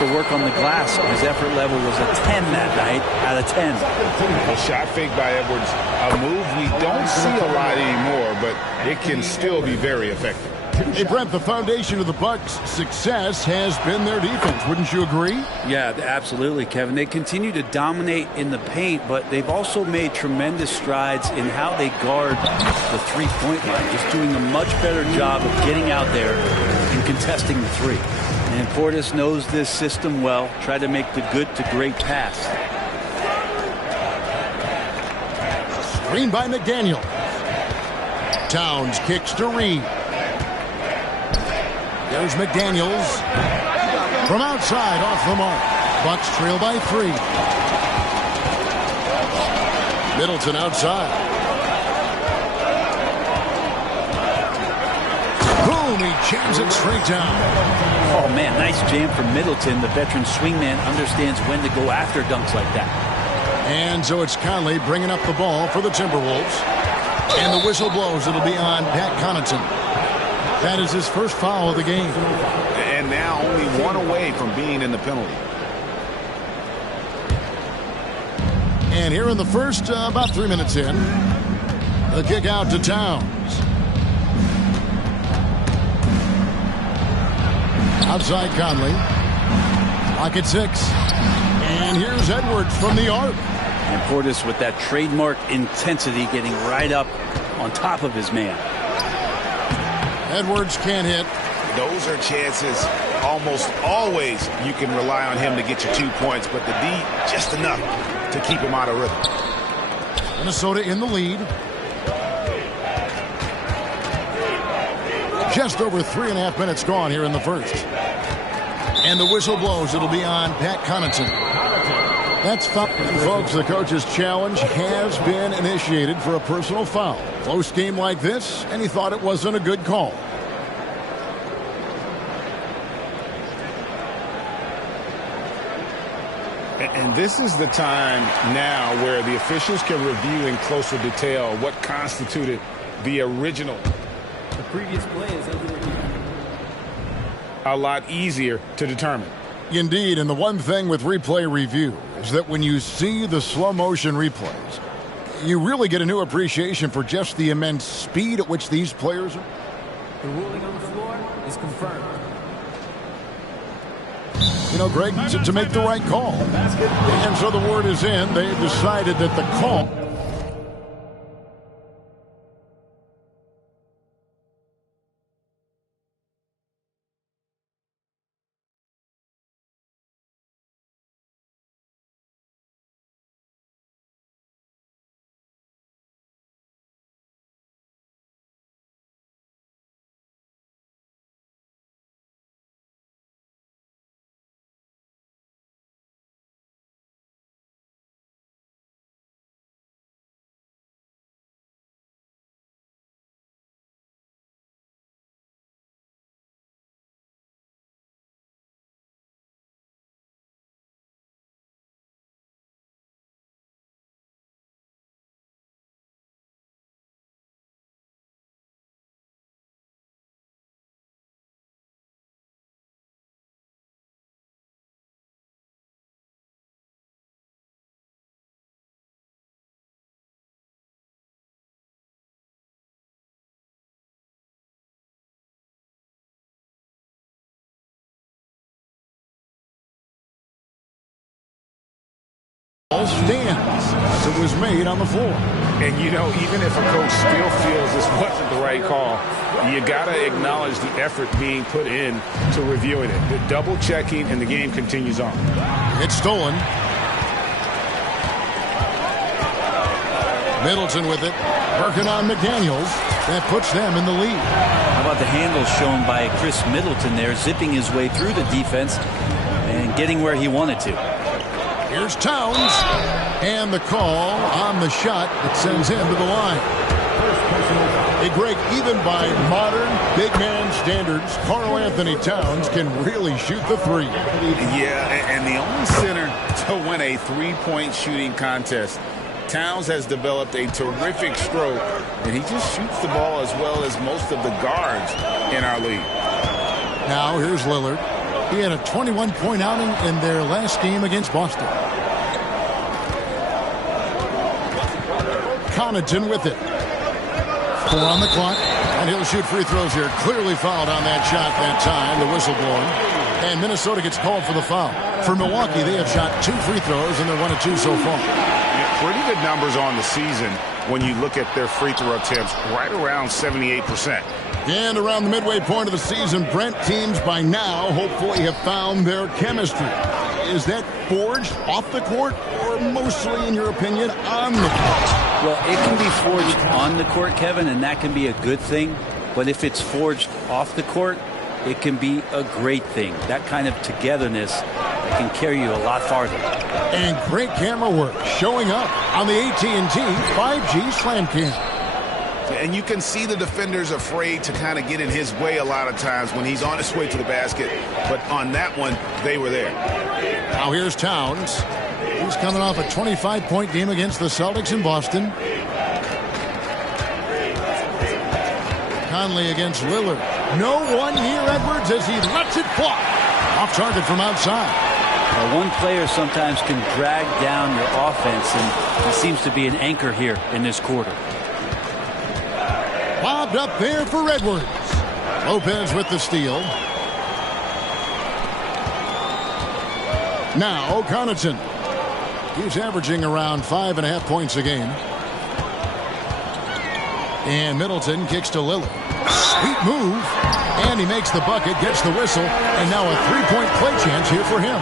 The work on the glass. His effort level was a 10 that night out of 10. A shot fake by Edwards, a move we don't see a lot anymore, but it can still be very effective. Hey, Brent, the foundation of the Bucks' success has been their defense. Wouldn't you agree? Yeah, absolutely, Kevin. They continue to dominate in the paint, but they've also made tremendous strides in how they guard the three-point line, just doing a much better job of getting out there and contesting the three. And Portis knows this system well. Try to make the good to great pass. Screen by McDaniel. Towns kicks to Reed. There's McDaniels. From outside, off the mark. Bucks trail by 3. Middleton outside. Boom, he jams it straight down. Oh, man, nice jam from Middleton. The veteran swingman understands when to go after dunks like that. And so it's Conley bringing up the ball for the Timberwolves. And the whistle blows. It'll be on Pat Connaughton. That is his first foul of the game. And now only one away from being in the penalty. And here in the first, about 3 minutes in, the kick out to Towns. Outside Conley. Pocket 6. And here's Edwards from the arc. And Portis with that trademark intensity, getting right up on top of his man. Edwards can't hit. Those are chances almost always you can rely on him to get you 2 points, but the D just enough to keep him out of rhythm. Minnesota in the lead. Just over 3.5 minutes gone here in the first. And the whistle blows. It'll be on Pat Connaughton. That's foul. Folks, the coach's challenge has been initiated for a personal foul. Close game like this, and he thought it wasn't a good call. And this is the time now where the officials can review in closer detail what constituted the original. The previous play is under review. A lot easier to determine. Indeed, and the one thing with replay review is that when you see the slow motion replays, you really get a new appreciation for just the immense speed at which these players are. The ruling on the floor is confirmed. You know, Greg, to make the right call. And so the word is in. They've decided that the call. Stands as it was made on the floor. And you know, even if a coach still feels this wasn't the right call, you got to acknowledge the effort being put in to reviewing it. The double checking, and the game continues on. It's stolen. Middleton with it. Working on McDaniels. That puts them in the lead. How about the handle shown by Chris Middleton there, zipping his way through the defense and getting where he wanted to. Here's Towns, and the call on the shot that sends him to the line. Hey, Greg, even by modern big man standards, Karl Anthony Towns can really shoot the three. Yeah, and the only center to win a three-point shooting contest. Towns has developed a terrific stroke, and he just shoots the ball as well as most of the guards in our league. Now here's Lillard. He had a 21-point outing in their last game against Boston. Connaughton with it. 4 on the clock, and he'll shoot free throws here. Clearly fouled on that shot that time, the whistle blowing. And Minnesota gets called for the foul. For Milwaukee, they have shot 2 free throws, and they're 1 of 2 so far. Yeah, pretty good numbers on the season when you look at their free throw attempts, right around 78%. And around the midway point of the season, Brent, teams by now hopefully have found their chemistry. Is that forged off the court or mostly, in your opinion, on the court? Well, it can be forged on the court, Kevin, and that can be a good thing. But if it's forged off the court, it can be a great thing. That kind of togetherness that can carry you a lot farther. And great camera work showing up on the AT&T 5G Slam Cam. And you can see the defenders afraid to kind of get in his way a lot of times when he's on his way to the basket. But on that one, they were there. Now here's Towns. He's coming off a 25-point game against the Celtics in Boston. Conley against Lillard. No one near Edwards as he lets it fly. Off target from outside. One player sometimes can drag down your offense, and he seems to be an anchor here in this quarter. Lobbed up there for Edwards. Lopez with the steal. Now Connaughton. He's averaging around 5.5 points a game. And Middleton kicks to Lillard. Sweet move. And he makes the bucket, gets the whistle, and now a 3-point play chance here for him.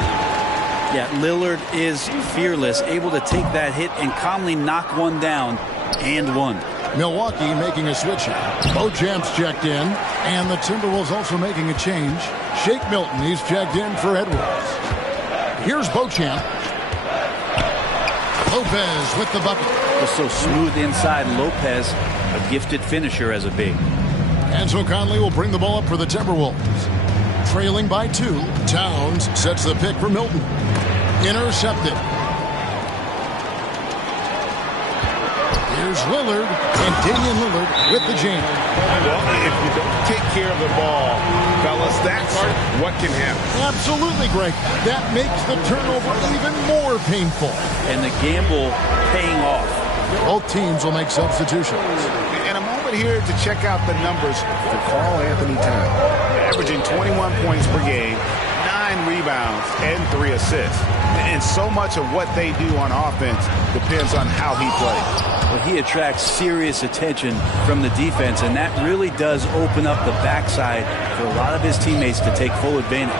Yeah, Lillard is fearless, able to take that hit and calmly knock one down and one. Milwaukee making a switch here. Beauchamp's checked in, and the Timberwolves also making a change. Shake Milton, he's checked in for Edwards. Here's Beauchamp. Lopez with the bucket. Just so smooth inside. Lopez, a gifted finisher as a big. And so Conley will bring the ball up for the Timberwolves. Trailing by 2, Towns sets the pick for Milton. Intercepted. Here's Lillard, and Damian Lillard with the jam. Well, if you don't take care of the ball, fellas, that's what can happen. Absolutely, Greg. That makes the turnover even more painful. And the gamble paying off. Both teams will make substitutions. And a moment here to check out the numbers for Karl Anthony Towns. Averaging 21 points per game, 9 rebounds, and 3 assists. And so much of what they do on offense depends on how he plays. Well, he attracts serious attention from the defense, and that really does open up the backside for a lot of his teammates to take full advantage.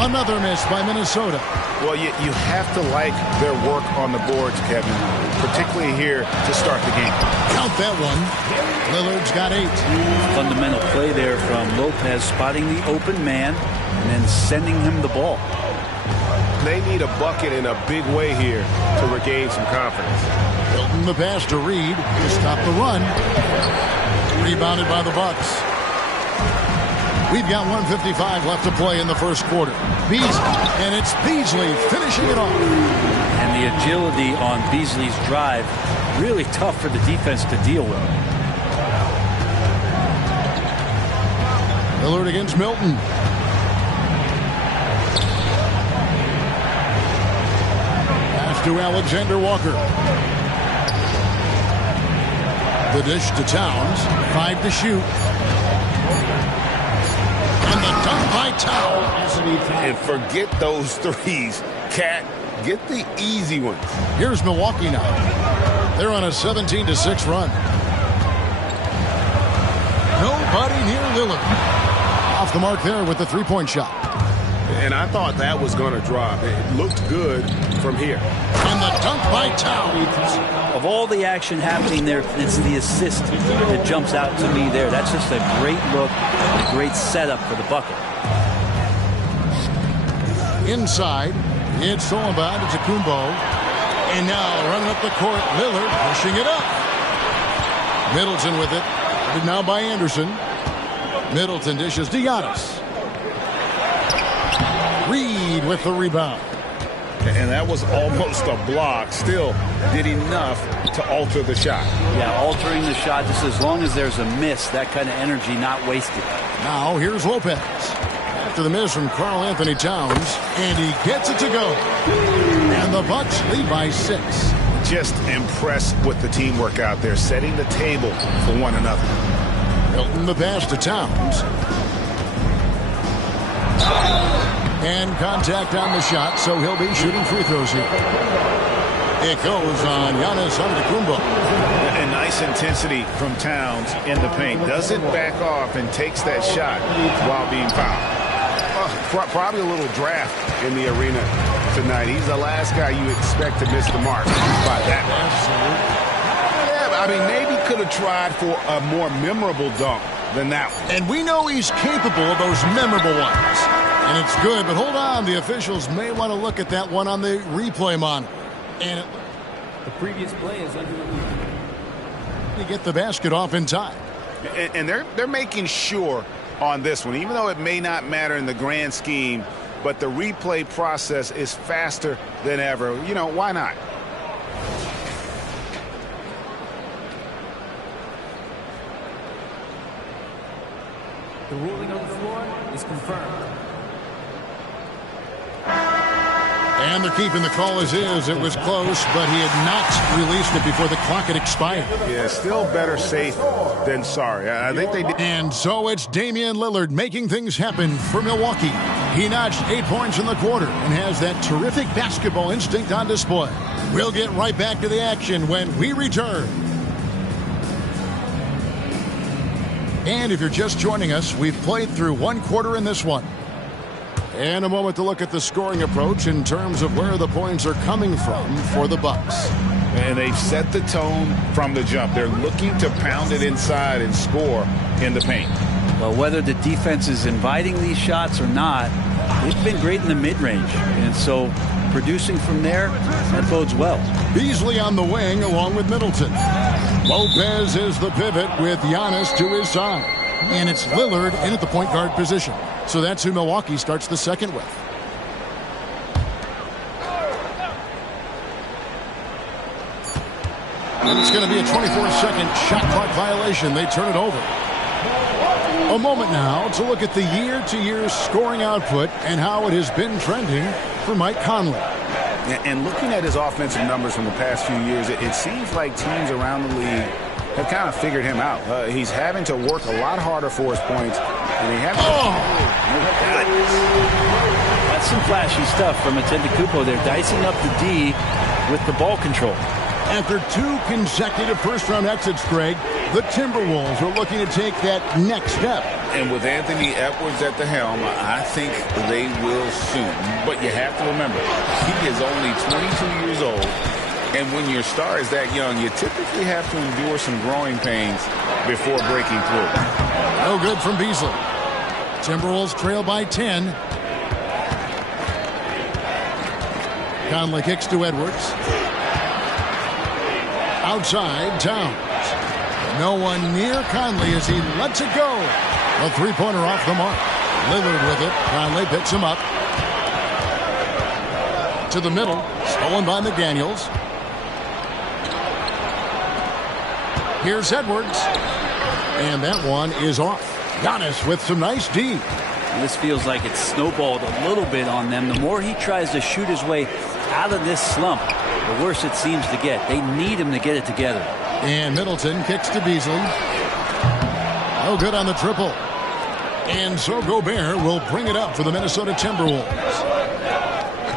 Another miss by Minnesota. Well, you have to like their work on the boards, Kevin, particularly here to start the game. Count that one. Lillard's got 8. Fundamental play there from Lopez, spotting the open man and then sending him the ball. They need a bucket in a big way here to regain some confidence. Hilton the pass to Reed to stop the run. Rebounded by the Bucks. We've got 1:55 left to play in the first quarter. Beasley, and it's Beasley finishing it off. And the agility on Beasley's drive, really tough for the defense to deal with. Lillard against Milton. Pass to Alexander Walker. The dish to Towns. 5 to shoot. And the dunk by Towns. And forget those threes. Cat, get the easy ones. Here's Milwaukee now. They're on a 17-6 run. Nobody near Lillard. Off the mark there with the 3-point shot. And I thought that was going to drop. It looked good from here. And the dunk by Towns. Of all the action happening there, it's the assist that jumps out to me there. That's just a great look, a great setup for the bucket. Inside, it's Solomon to Kumbo. And now running up the court, Lillard pushing it up. Middleton with it. And now by Anderson. Middleton dishes to Giannis. Reed with the rebound. And that was almost a block. Still did enough to alter the shot. Yeah, altering the shot just as long as there's a miss, that kind of energy not wasted. Now here's Lopez. After the miss from Karl Anthony Towns, and he gets it to go. And the Bucks lead by 6. Just impressed with the teamwork out there, setting the table for one another. Hilton the pass to Towns. And contact on the shot, so he'll be shooting free throws here. It goes on Giannis Antetokounmpo. And nice intensity from Towns in the paint. Doesn't back off and takes that shot while being fouled. Probably a little draft in the arena tonight. He's the last guy you expect to miss the mark by that much. Yeah, I mean, maybe could have tried for a more memorable dunk than that one. And we know he's capable of those memorable ones. And it's good, but hold on. The officials may want to look at that one on the replay monitor. And the previous play is under review. They get the basket off in time. And they're making sure on this one, even though it may not matter in the grand scheme, but the replay process is faster than ever. You know, why not? The ruling on the floor is confirmed. And they're keeping the call as is. It was close, but he had not released it before the clock had expired. Yeah, still better safe than sorry. I think they did. And so it's Damian Lillard making things happen for Milwaukee. He notched 8 points in the quarter and has that terrific basketball instinct on display. We'll get right back to the action when we return. And if you're just joining us, we've played through one quarter in this one. And a moment to look at the scoring approach in terms of where the points are coming from for the Bucks. And they've set the tone from the jump. They're looking to pound it inside and score in the paint. Well, whether the defense is inviting these shots or not, they've been great in the mid-range. And so producing from there, that bodes well. Beasley on the wing along with Middleton. Lopez is the pivot with Giannis to his side. And it's Lillard in at the point guard position. So that's who Milwaukee starts the second with. And it's going to be a 24-second shot clock violation. They turn it over. A moment now to look at the year-to-year scoring output and how it has been trending for Mike Conley. And looking at his offensive numbers from the past few years, it seems like teams around the league have kind of figured him out. He's having to work a lot harder for his points. And he has That's some flashy stuff from Antetokounmpo. They're dicing up the D with the ball control. After 2 consecutive first-round exits, Greg, the Timberwolves are looking to take that next step. And with Anthony Edwards at the helm, I think they will soon. But you have to remember, he is only 22 years old. And when your star is that young, you typically have to endure some growing pains before breaking through. No good from Beasley. Timberwolves trail by 10. Conley kicks to Edwards. Outside, Towns. No one near Conley as he lets it go. A three-pointer off the mark. Lillard with it. Conley picks him up. To the middle. Stolen by McDaniels. Here's Edwards. And that one is off. Giannis with some nice D. This feels like it's snowballed a little bit on them. The more he tries to shoot his way out of this slump, the worse it seems to get. They need him to get it together. And Middleton kicks to Beasley. No good on the triple. And so Gobert will bring it up for the Minnesota Timberwolves.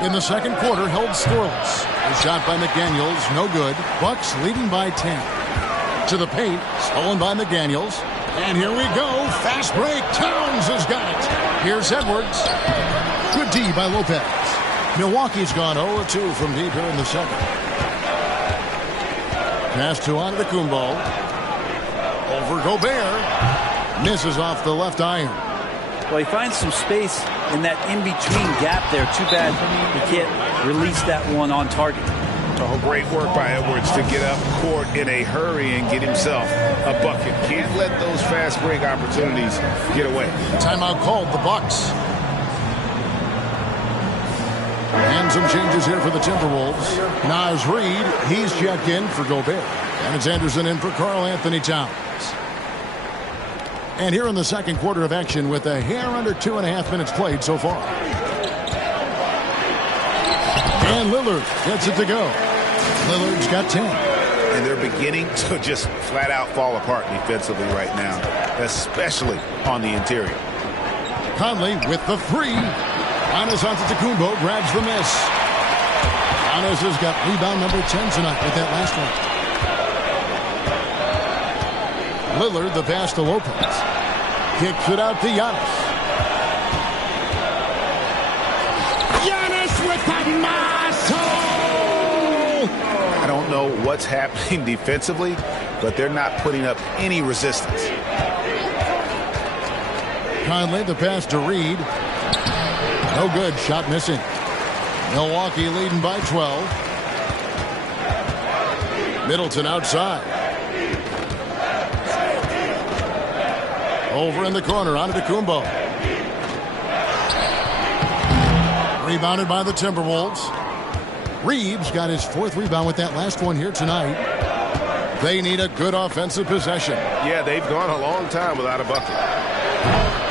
In the second quarter, held scoreless. A shot by McDaniels, no good. Bucks leading by 10. To the paint, stolen by McDaniels. And here we go. Fast break. Towns has got it. Here's Edwards. Good D by Lopez. Milwaukee's gone 0-2 from deep here in the second. Pass to Antetokounmpo. Over Gobert. Misses off the left iron. Well, he finds some space in that in-between gap there. Too bad he can't release that one on target. Oh, great work by Edwards to get up court in a hurry and get himself a bucket. Can't let those fast break opportunities get away. Timeout called, the Bucks. And some changes here for the Timberwolves. Naz Reid, he's checked in for Gobert. And it's Anderson in for Karl Anthony Towns. And here in the second quarter of action with a hair under 2.5 minutes played so far. And Lillard gets it to go. Lillard's got 10. And they're beginning to just flat out fall apart defensively right now, especially on the interior. Conley with the three. Giannis Antetokounmpo grabs the miss. Giannis has got rebound number 10 tonight with that last one. Lillard the pass to Lopez. Kicks it out to Giannis. Giannis with the muscle! I don't know what's happening defensively, but they're not putting up any resistance. Conley the pass to Reed. No good. Shot missing. Milwaukee leading by 12. Middleton outside. Over in the corner. Antetokounmpo. Rebounded by the Timberwolves. Reeves got his 4th rebound with that last one here tonight. They need a good offensive possession. Yeah, they've gone a long time without a bucket.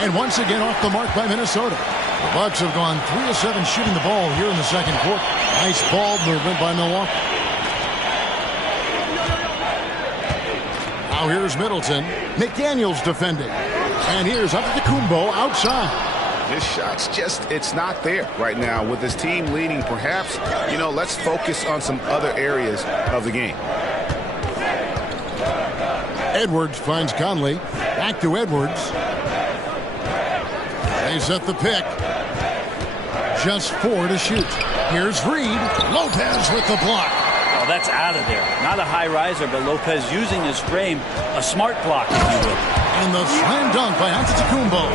And once again off the mark by Minnesota. The Bucks have gone 3 of 7 shooting the ball here in the second quarter. Nice ball movement by Milwaukee. Now here's Middleton. McDaniels defending. And here's Antetokounmpo outside. This shot's it's not there right now with this team leading. Perhaps, let's focus on some other areas of the game. Edwards finds Conley. Back to Edwards. They set the pick. Just 4 to shoot. Here's Reed. Lopez with the block. Oh, that's out of there. Not a high riser, but Lopez using his frame. A smart block, if you will. And the slam dunk by Antetokounmpo.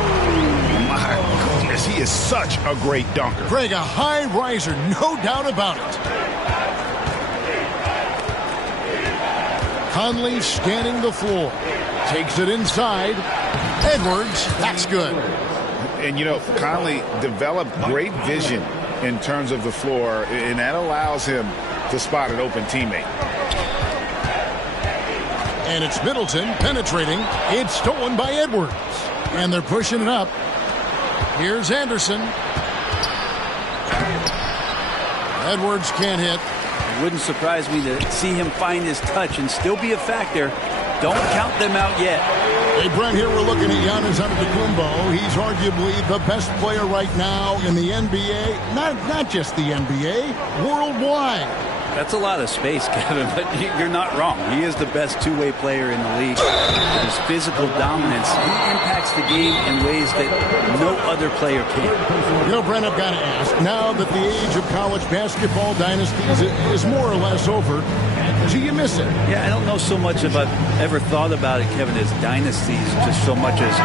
My goodness, he is such a great dunker. Greg, a high riser, no doubt about it. Conley scanning the floor. Takes it inside. Edwards, that's good. And, Conley developed great vision in terms of the floor, and that allows him to spot an open teammate. And it's Middleton penetrating. It's stolen by Edwards. And they're pushing it up. Here's Anderson. Edwards can't hit. It wouldn't surprise me to see him find his touch and still be a factor. Don't count them out yet. Hey, Brent, here we're looking at Giannis Antetokounmpo. He's arguably the best player right now in the NBA. Not just the NBA, worldwide. That's a lot of space, Kevin, but you're not wrong. He is the best two-way player in the league. His physical dominance, he impacts the game in ways that no other player can. Brent, I've got to ask, now that the age of college basketball dynasties is more or less over, do you miss it? Yeah, I don't know so much if I've ever thought about it, Kevin, as dynasties, just so much as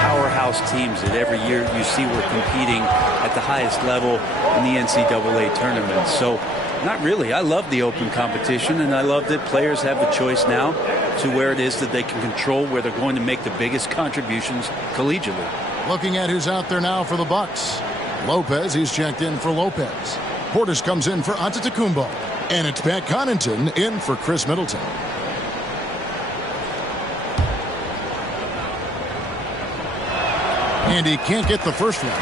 powerhouse teams that every year you see we're competing at the highest level in the NCAA tournament. So, not really. I love the open competition, and I love that players have the choice now to where it is that they can control where they're going to make the biggest contributions collegiately. Looking at who's out there now for the Bucks. Lopez, he's checked in for Lopez. Portis comes in for Antetokounmpo. And it's Pat Connaughton in for Chris Middleton. And he can't get the first one.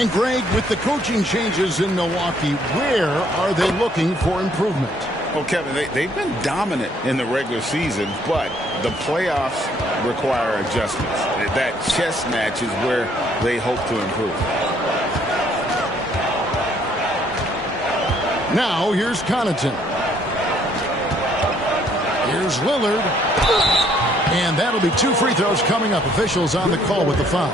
And Greg, with the coaching changes in Milwaukee, where are they looking for improvement? Well, Kevin, they've been dominant in the regular season, but the playoffs require adjustments. That chess match is where they hope to improve. Now, here's Connaughton. Here's Lillard. And that'll be 2 free throws coming up. Officials on the call with the foul.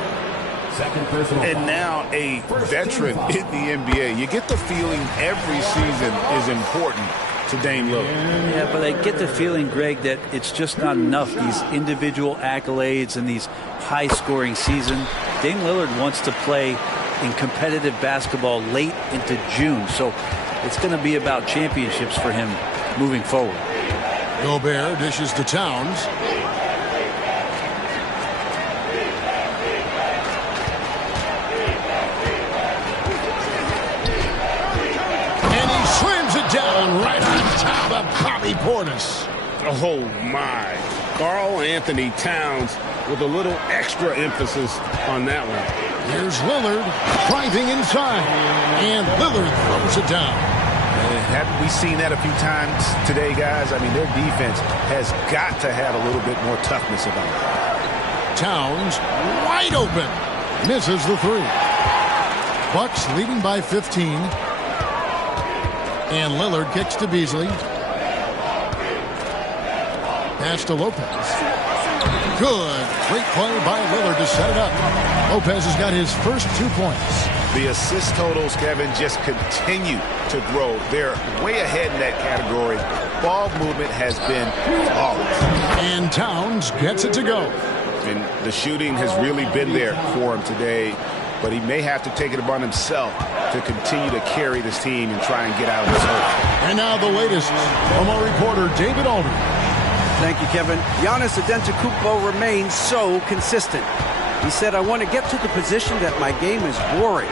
And now a veteran in the NBA. You get the feeling every season is important to Dame Lillard. Yeah, but I get the feeling, Greg, that it's just not enough. These individual accolades and these high-scoring seasons. Dame Lillard wants to play in competitive basketball late into June. So it's going to be about championships for him moving forward. Gobert dishes to Towns. And he slams it down right on top of Bobby Portis. Oh, my. Karl Anthony Towns with a little extra emphasis on that one. Here's Lillard driving inside, and Lillard throws it down. Haven't we seen that a few times today, guys? I mean, their defense has got to have a little bit more toughness about it. Towns wide open. Misses the three. Bucks leading by 15. And Lillard kicks to Beasley. Pass to Lopez. Good. Great play by Lillard to set it up. Lopez has got his first 2 points. The assist totals, Kevin, just continue to grow. They're way ahead in that category. Ball movement has been flawless. And Towns gets it to go. And the shooting has really been there for him today. But he may have to take it upon himself to continue to carry this team and try and get out of this hole. And now the latest from our reporter, David Aldridge. Thank you, Kevin. Giannis Antetokounmpo remains so consistent. He said, I want to get to the position that my game is boring.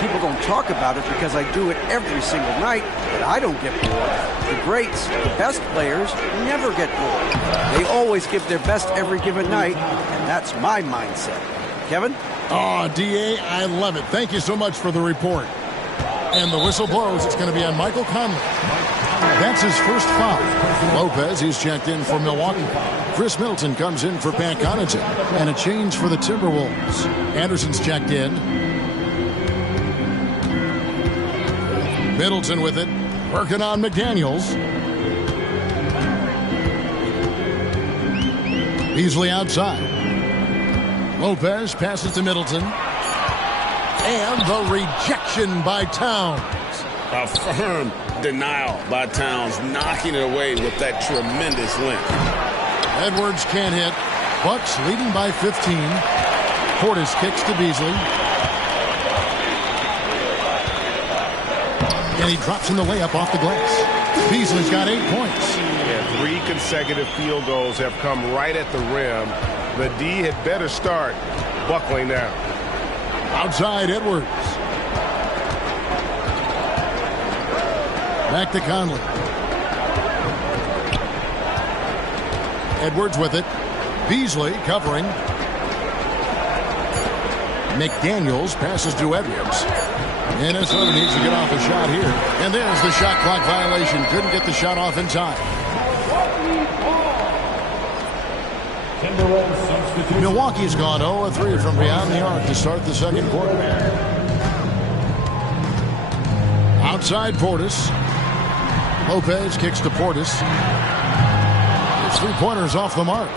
People don't talk about it because I do it every single night, but I don't get bored. The greats, the best players, never get bored. They always give their best every given night, and that's my mindset. Kevin? Oh, D.A., I love it. Thank you so much for the report. And the whistle blows. It's going to be on Michael Conley. That's his first foul. Lopez, he's checked in for Milwaukee. Chris Middleton comes in for Pat Connaughton. And a change for the Timberwolves. Anderson's checked in. Middleton with it. Working on McDaniels. Beasley outside. Lopez passes to Middleton. And the rejection by Towns. A firm denial by Towns, knocking it away with that tremendous length. Edwards can't hit. Bucks leading by 15. Portis kicks to Beasley. And he drops in the layup off the glass. Beasley's got 8 points. Yeah, 3 consecutive field goals have come right at the rim. The D had better start buckling down. Outside Edwards. Back to Conley. Edwards with it. Beasley covering. McDaniels passes to Edwards. Minnesota needs to get off a shot here. And there's the shot clock violation. Couldn't get the shot off in time. Milwaukee's gone 0-3 from beyond the arc to start the second quarter. Outside Portis. Lopez kicks to Portis. His three-pointers off the mark.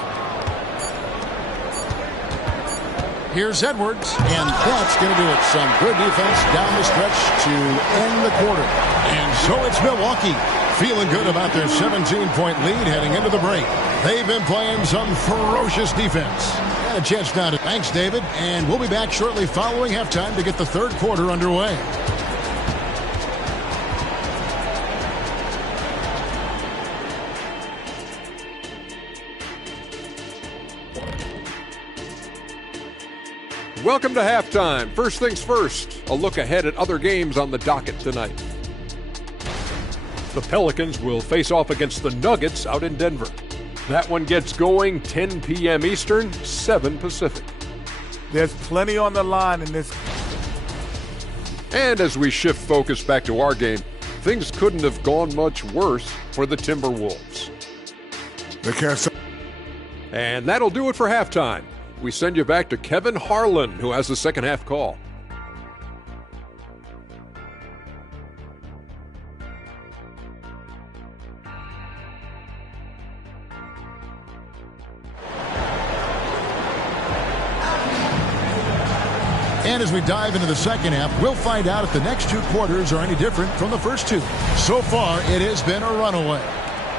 Here's Edwards, and that's going to do it. Some good defense down the stretch to end the quarter. And so it's Milwaukee feeling good about their 17-point lead heading into the break. They've been playing some ferocious defense. And a chance now to thanks, David. And we'll be back shortly following halftime to get the third quarter underway. Welcome to halftime. First things first, a look ahead at other games on the docket tonight. The Pelicans will face off against the Nuggets out in Denver. That one gets going 10 p.m. Eastern, 7 Pacific. There's plenty on the line in this. And as we shift focus back to our game, things couldn't have gone much worse for the Timberwolves. And that'll do it for halftime. We send you back to Kevin Harlan, who has the second half call. And as we dive into the second half, we'll find out if the next two quarters are any different from the first two. So far, it has been a runaway.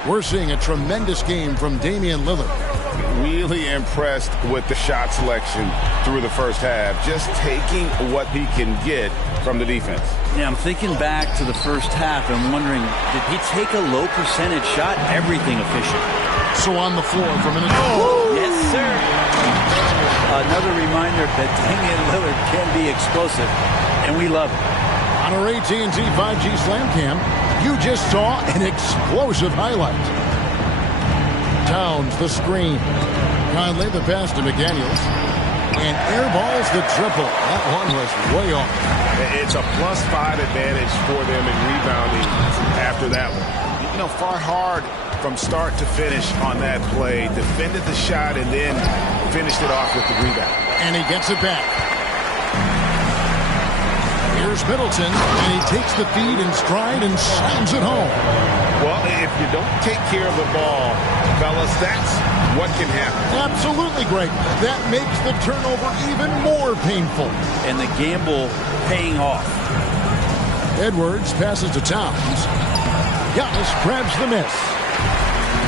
We're seeing a tremendous game from Damian Lillard. Really impressed with the shot selection through the first half. Just taking what he can get from the defense. Yeah, I'm thinking back to the first half and wondering, did he take a low percentage shot? Everything efficient. So on the floor for minute. Yes, sir. Another reminder that Damian Lillard can be explosive, and we love it. On our AT&T 5G Slam Cam, you just saw an explosive highlight. Towns, the screen. Conley, the pass to McDaniels. And airballs the triple. That one was way off. It's a +5 advantage for them in rebounding after that one. You know, fought hard from start to finish on that play. Defended the shot and then finished it off with the rebound. And he gets it back. Here's Middleton, and he takes the feed in stride and slams it home. Well, if you don't take care of the ball, fellas, that's what can happen. Absolutely, Greg. That makes the turnover even more painful. And the gamble paying off. Edwards passes to Towns. Giannis grabs the miss.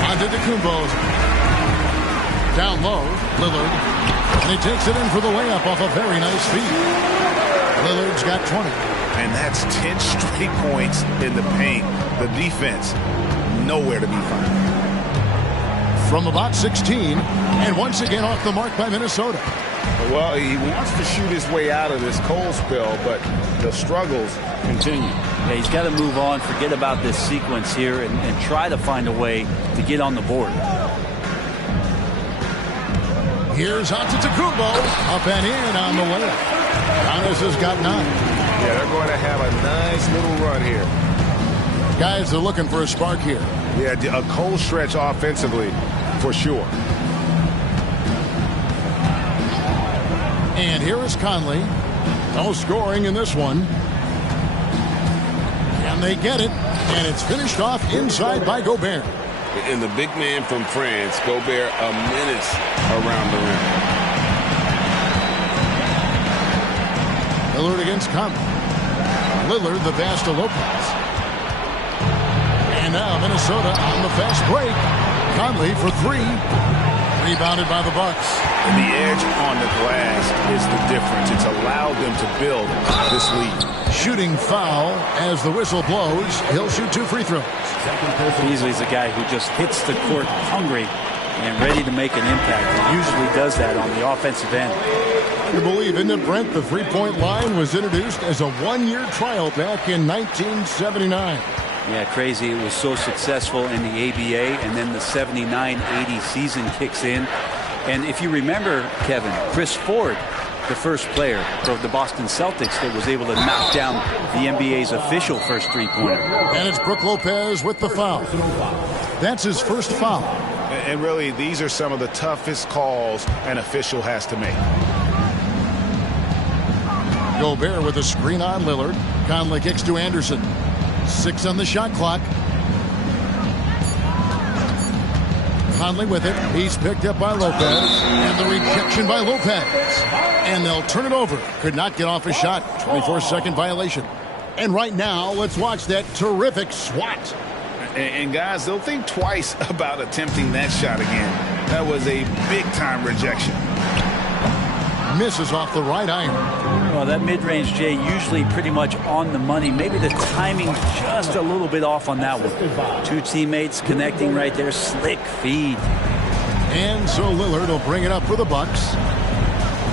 Antetokounmpo. Down low, Lillard. And he takes it in for the layup off a very nice feed. Lillard's got 20. And that's 10 straight points in the paint. The defense, nowhere to be found. From about 16, and once again off the mark by Minnesota. Well, he wants to shoot his way out of this cold spell, but the struggles continue. Yeah, he's got to move on, forget about this sequence here, and try to find a way to get on the board. Here's Antetokounmpo, up and in on the layup. Giannis has got 9. Yeah, they're going to have a nice little run here. Guys are looking for a spark here. Yeah, a cold stretch offensively, for sure. And here is Conley. No scoring in this one. And they get it, and it's finished off inside by Gobert. And the big man from France, Gobert, a menace around the rim. Lillard against Conley. Lillard, the pass to Lopez. And now Minnesota on the fast break. Conley for 3. Rebounded by the Bucks. And the edge on the glass is the difference. It's allowed them to build this lead. Shooting foul as the whistle blows. He'll shoot 2 free throws. Beasley's a guy who just hits the court hungry and ready to make an impact. He usually does that on the offensive end. To believe, isn't it, Brent? The three-point line was introduced as a 1-year trial back in 1979. Yeah, crazy. It was so successful in the ABA, and then the 79-80 season kicks in. And if you remember, Kevin, Chris Ford, the first player for the Boston Celtics that was able to knock down the NBA's official first three-pointer. And it's Brook Lopez with the foul. That's his first foul. And really, these are some of the toughest calls an official has to make. Gobert with a screen on Lillard. Conley kicks to Anderson. 6 on the shot clock. Conley with it. He's picked up by Lopez. And the rejection by Lopez. And they'll turn it over. Could not get off a shot. 24-second violation. And right now, let's watch that terrific swat. And guys, they'll think twice about attempting that shot again. That was a big-time rejection. Misses off the right iron. Well, that mid-range, Jay, usually pretty much on the money. Maybe the timing just a little bit off on that one. 2 teammates connecting right there. Slick feed. And so Lillard will bring it up for the Bucks.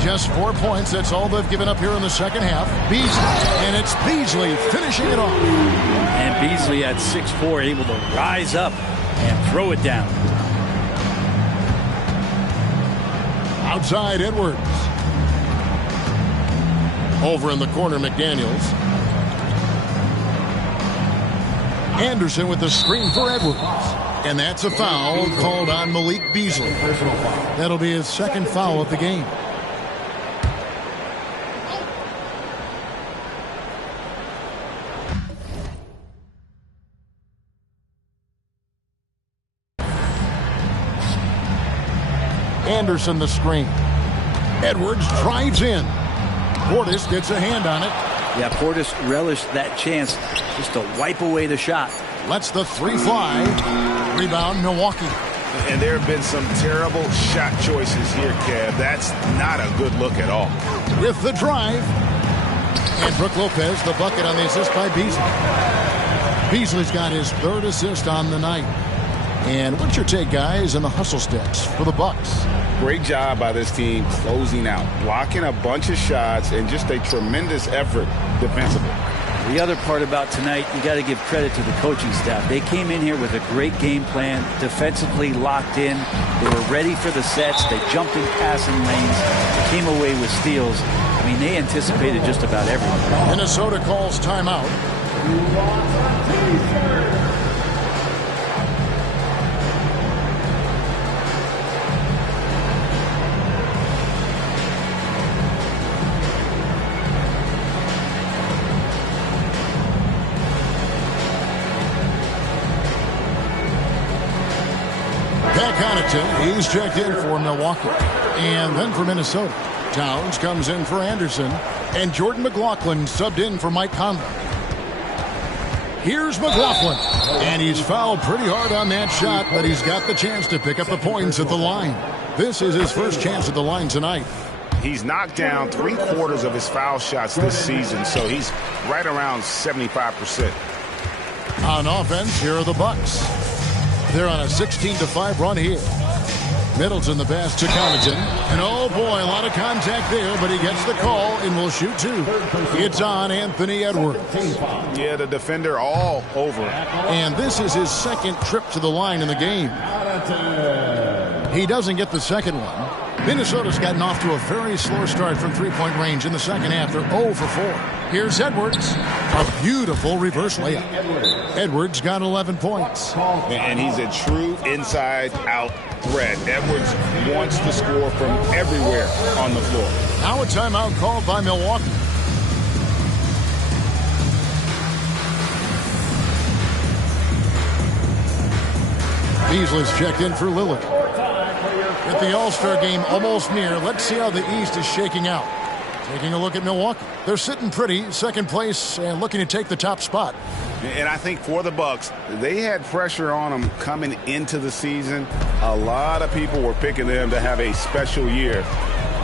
Just 4 points. That's all they've given up here in the second half. Beasley. And it's Beasley finishing it off. And Beasley at 6'4", able to rise up and throw it down. Outside Edwards. Over in the corner, McDaniels. Anderson with the screen for Edwards. And that's a foul called on Malik Beasley. That'll be his second foul of the game. Anderson the screen. Edwards drives in. Portis gets a hand on it. Yeah, Portis relished that chance just to wipe away the shot. Lets the 3 fly. Rebound, Milwaukee. And there have been some terrible shot choices here, Kev. That's not a good look at all. With the drive. And Brook Lopez, the bucket on the assist by Beasley. Beasley's got his 3rd assist on the night. And what's your take, guys, in the hustle steps for the Bucks? Great job by this team closing out, blocking a bunch of shots, and just a tremendous effort defensively. The other part about tonight, you got to give credit to the coaching staff. They came in here with a great game plan, defensively locked in. They were ready for the sets. They jumped in passing lanes, came away with steals. I mean, they anticipated just about everything. Minnesota calls timeout. Pat Connaughton, he's checked in for Milwaukee. And then for Minnesota, Towns comes in for Anderson. And Jordan McLaughlin subbed in for Mike Conley. Here's McLaughlin. And he's fouled pretty hard on that shot, but he's got the chance to pick up the points at the line. This is his first chance at the line tonight. He's knocked down 3/4 of his foul shots this season, so he's right around 75%. On offense, here are the Bucks. They're on a 16-5 run here. Middleton the pass to Connaughton. And oh boy, a lot of contact there, but he gets the call and will shoot two. It's on Anthony Edwards. Yeah, the defender all over. And this is his second trip to the line in the game. He doesn't get the second one. Minnesota's gotten off to a very slow start from three-point range in the second half. They're 0 for 4. Here's Edwards. A beautiful reverse layup. Edwards got 11 points. And he's a true inside-out threat. Edwards wants to score from everywhere on the floor. Now a timeout called by Milwaukee. Beasley's checked in for Lillard. With the All-Star game almost near, let's see how the East is shaking out. Taking a look at Milwaukee. They're sitting pretty, second place, and looking to take the top spot. And I think for the Bucks, they had pressure on them coming into the season. A lot of people were picking them to have a special year.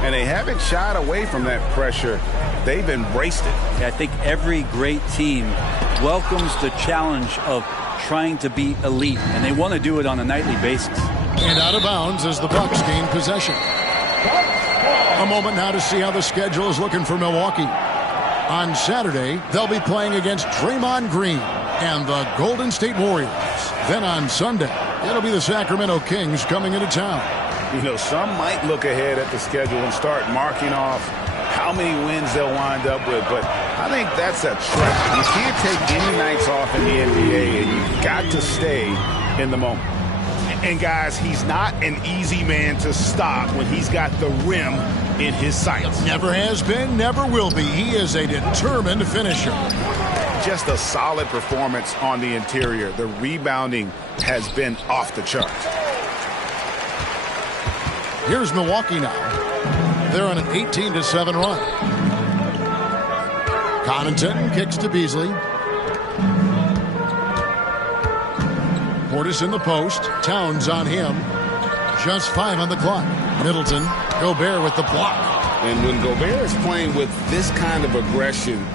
And they haven't shied away from that pressure. They've embraced it. I think every great team welcomes the challenge of trying to be elite, and they want to do it on a nightly basis. And out of bounds as the Bucks gain possession. A moment now to see how the schedule is looking for Milwaukee. On Saturday, they'll be playing against Draymond Green and the Golden State Warriors. Then on Sunday, it'll be the Sacramento Kings coming into town. You know, some might look ahead at the schedule and start marking off how many wins they'll wind up with, but I think that's a trap. You can't take any nights off in the NBA, and you've got to stay in the moment. And guys, he's not an easy man to stop when he's got the rim in his sights. Never has been, never will be. He is a determined finisher. Just a solid performance on the interior. The rebounding has been off the charts. Here's Milwaukee now. They're on an 18-7 run. Connaughton kicks to Beasley. Portis in the post. Towns on him. Just 5 on the clock. Middleton. Gobert with the block. And when Gobert is playing with this kind of aggression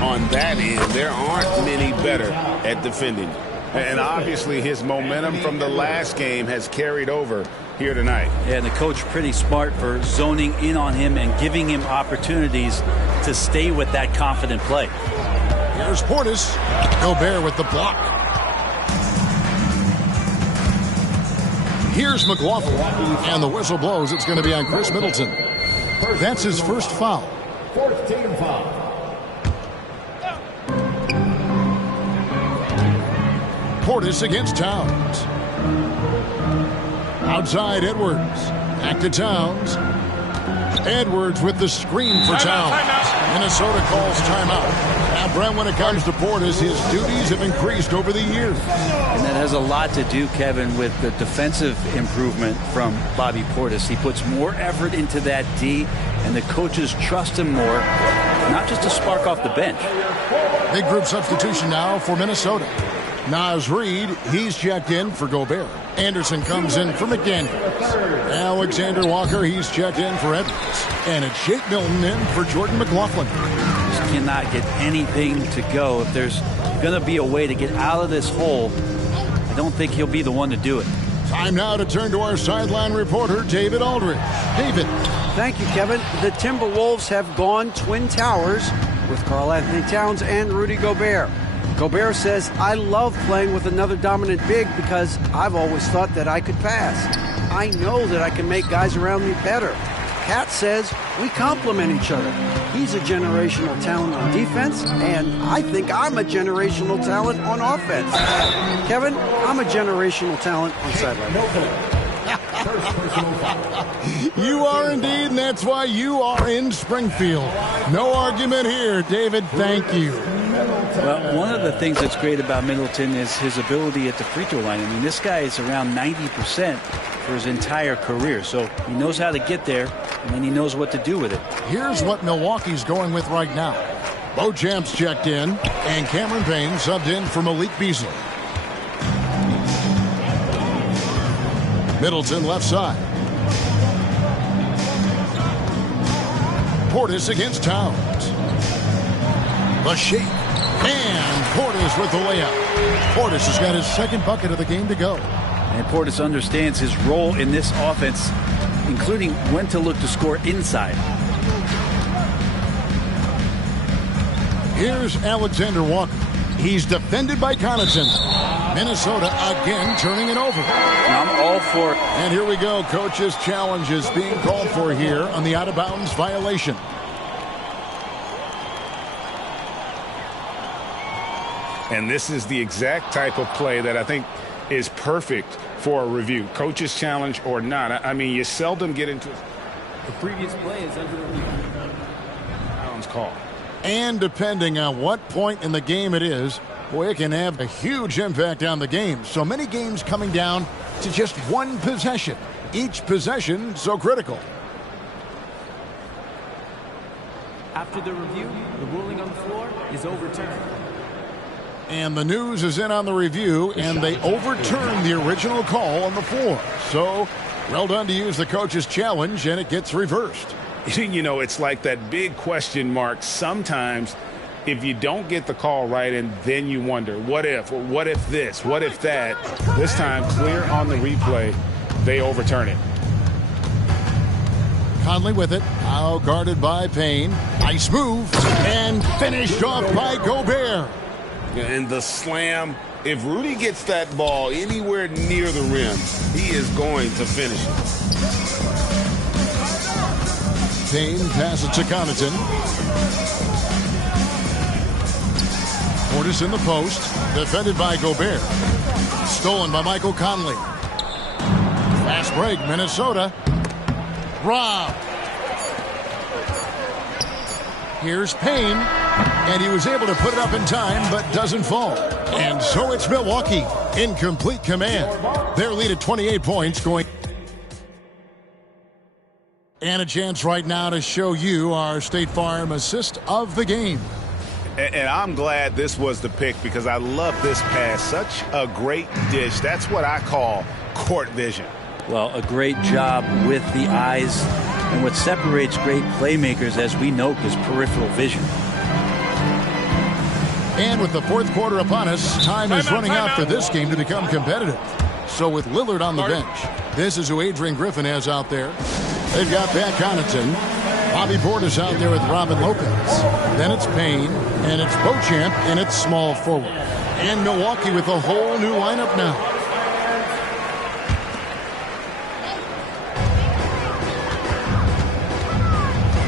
on that end, there aren't many better at defending. And obviously his momentum from the last game has carried over here tonight. Yeah, and the coach pretty smart for zoning in on him and giving him opportunities to stay with that confident play. Here's Portis. Gobert with the block. Here's McLaughlin, and the whistle blows. It's going to be on Chris Middleton. That's his first foul. Fourth team foul. Portis against Towns. Outside Edwards. Back to Towns. Edwards with the screen for Towns. Minnesota calls timeout. Now, Brent, when it comes to Portis, his duties have increased over the years. And that has a lot to do, Kevin, with the defensive improvement from Bobby Portis. He puts more effort into that D, and the coaches trust him more, not just to spark off the bench. Big group substitution now for Minnesota. Naz Reid, he's checked in for Gobert. Anderson comes in for McDaniels. Alexander Walker, he's checked in for Edwards. And it's Shake Milton in for Jordan McLaughlin. Just cannot get anything to go. If there's going to be a way to get out of this hole, I don't think he'll be the one to do it. Time now to turn to our sideline reporter, David Aldridge. David. Thank you, Kevin. The Timberwolves have gone Twin Towers with Karl Anthony Towns and Rudy Gobert. Gobert says, I love playing with another dominant big because I've always thought that I could pass. I know that I can make guys around me better. Cat says we complement each other. He's a generational talent on defense, and I think I'm a generational talent on offense. Kevin, I'm a generational talent on sideline. You are indeed, and that's why you are in Springfield. No argument here, David. Thank you. Well, one of the things that's great about Middleton is his ability at the free throw line. I mean, this guy is around 90% for his entire career, so he knows how to get there, and then he knows what to do with it. Here's what Milwaukee's going with right now. Beauchamp's checked in, and Cameron Payne subbed in for Malik Beasley. Middleton left side. Portis against Towns. The shake. And Portis with the layup. Portis has got his second bucket of the game to go. And Portis understands his role in this offense, including when to look to score inside. Here's Alexander Walker. He's defended by Connaughton. Minnesota again turning it over. I'm all for it. And here we go. Coach's challenge is being called for here on the out-of-bounds violation. And this is the exact type of play that I think is perfect for a review. Coach's challenge or not. I mean, you seldom get into it. The previous play is under review. Bounds call. And depending on what point in the game it is, boy, it can have a huge impact on the game. So many games coming down to just one possession. Each possession so critical. After the review, the ruling on the floor is overturned. And the news is in on the review, and they overturned the original call on the floor. So, well done to use the coach's challenge, and it gets reversed. You know, it's like that big question mark. Sometimes if you don't get the call right and then you wonder, what if? Or what if this? What if that? This time, clear on the replay, they overturn it. Conley with it. Now guarded by Payne. Nice move. And finished off by Gobert. And the slam. If Rudy gets that ball anywhere near the rim, he is going to finish it. Payne passes to Connaughton. Portis in the post. Defended by Gobert. Stolen by Michael Conley. Fast break, Minnesota. Rob. Here's Payne. And he was able to put it up in time, but doesn't fall. And so it's Milwaukee in complete command. Their lead at 28 points going. And a chance right now to show you our State Farm assist of the game. And I'm glad this was the pick because I love this pass. Such a great dish. That's what I call court vision. Well, a great job with the eyes. And what separates great playmakers, as we know, is peripheral vision. And with the fourth quarter upon us, time is running out for this game to become competitive. So with Lillard on the bench, this is who Adrian Griffin has out there. They've got Pat Connaughton. Bobby Portis out there with Robin Lopez. Then it's Payne, and it's Beauchamp, and it's small forward. And Milwaukee with a whole new lineup now.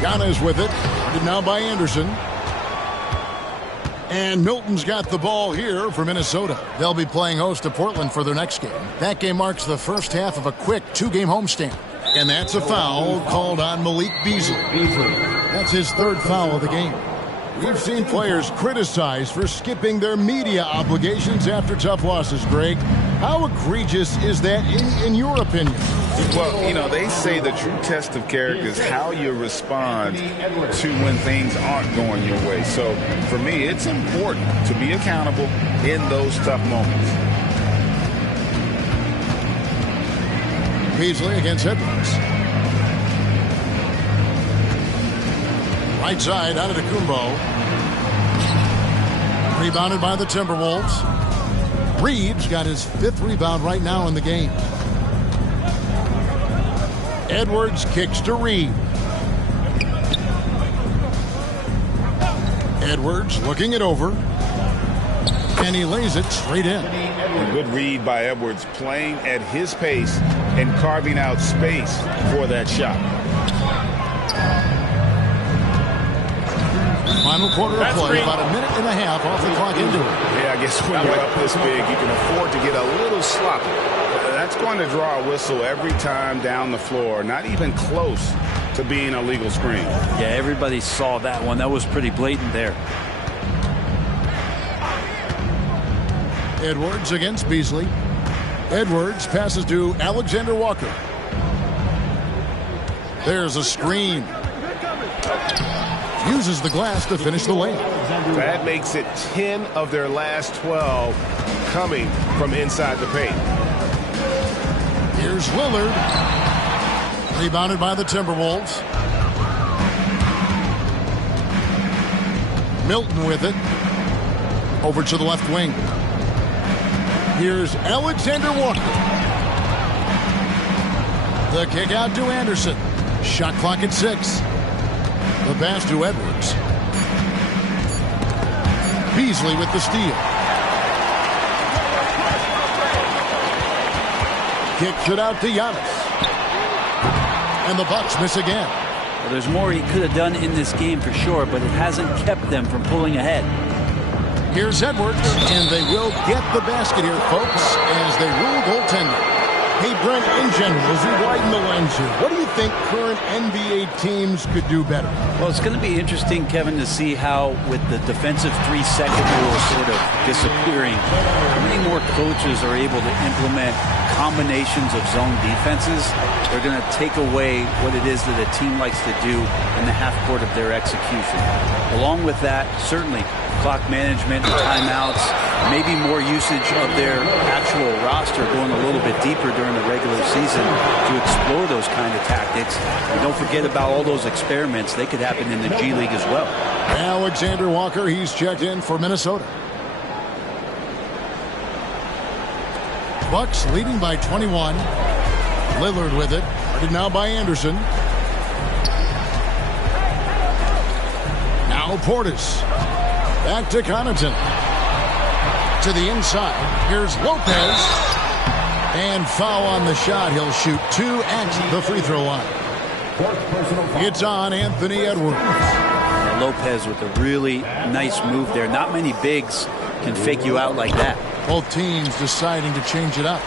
Giannis with it. Now by Anderson. And Milton's got the ball here for Minnesota. They'll be playing host to Portland for their next game. That game marks the first half of a quick two-game homestand. And that's a foul called on Malik Beasley. That's his third foul of the game. We've seen players criticized for skipping their media obligations after tough losses, Greg. How egregious is that in your opinion? Well, you know, they say the true test of character is how you respond to when things aren't going your way. So, for me, it's important to be accountable in those tough moments. Beasley against Edwards. Right side out of Antetokounmpo. Rebounded by the Timberwolves. Reeves got his fifth rebound right now in the game. Edwards kicks to Reed. Edwards looking it over. And he lays it straight in. A good read by Edwards, playing at his pace and carving out space for that shot. Final quarter of play, about a minute and a half off the clock into it. Yeah, I guess when you're up this big, you can afford to get a little sloppy. That's going to draw a whistle every time down the floor. Not even close to being a legal screen. Yeah, everybody saw that one. That was pretty blatant there. Edwards against Beasley. Edwards passes to Alexander Walker. There's a screen. Uses the glass to finish the layup. That makes it 10 of their last 12 coming from inside the paint. Here's Lillard. Rebounded by the Timberwolves. Milton with it. Over to the left wing. Here's Alexander Walker. The kick out to Anderson. Shot clock at 6. The pass to Edwards. Beasley with the steal. Kicks it out to Giannis. And the Bucks miss again. Well, there's more he could have done in this game for sure, but it hasn't kept them from pulling ahead. Here's Edwards, and they will get the basket here, folks, as they rule goaltending. Hey, Brent, in general, as we widen the lens here, what do you think current NBA teams could do better? Well, it's going to be interesting, Kevin, to see how, with the defensive 3-second rule sort of disappearing, how many more coaches are able to implement combinations of zone defenses. They're going to take away what it is that a team likes to do in the half court of their execution. Along with that, certainly clock management, timeouts, maybe more usage of their actual roster going a little bit deeper during the regular season to explore those kind of tactics. And don't forget about all those experiments. They could happen in the G League as well. Alexander Walker, he's checked in for Minnesota. Bucks leading by 21. Lillard with it. Guarded now by Anderson. Now Portis. Back to Connaughton. To the inside. Here's Lopez. And foul on the shot. He'll shoot 2 at the free throw line. It's on Anthony Edwards. Lopez with a really nice move there. Not many bigs can fake you out like that. Both teams deciding to change it up.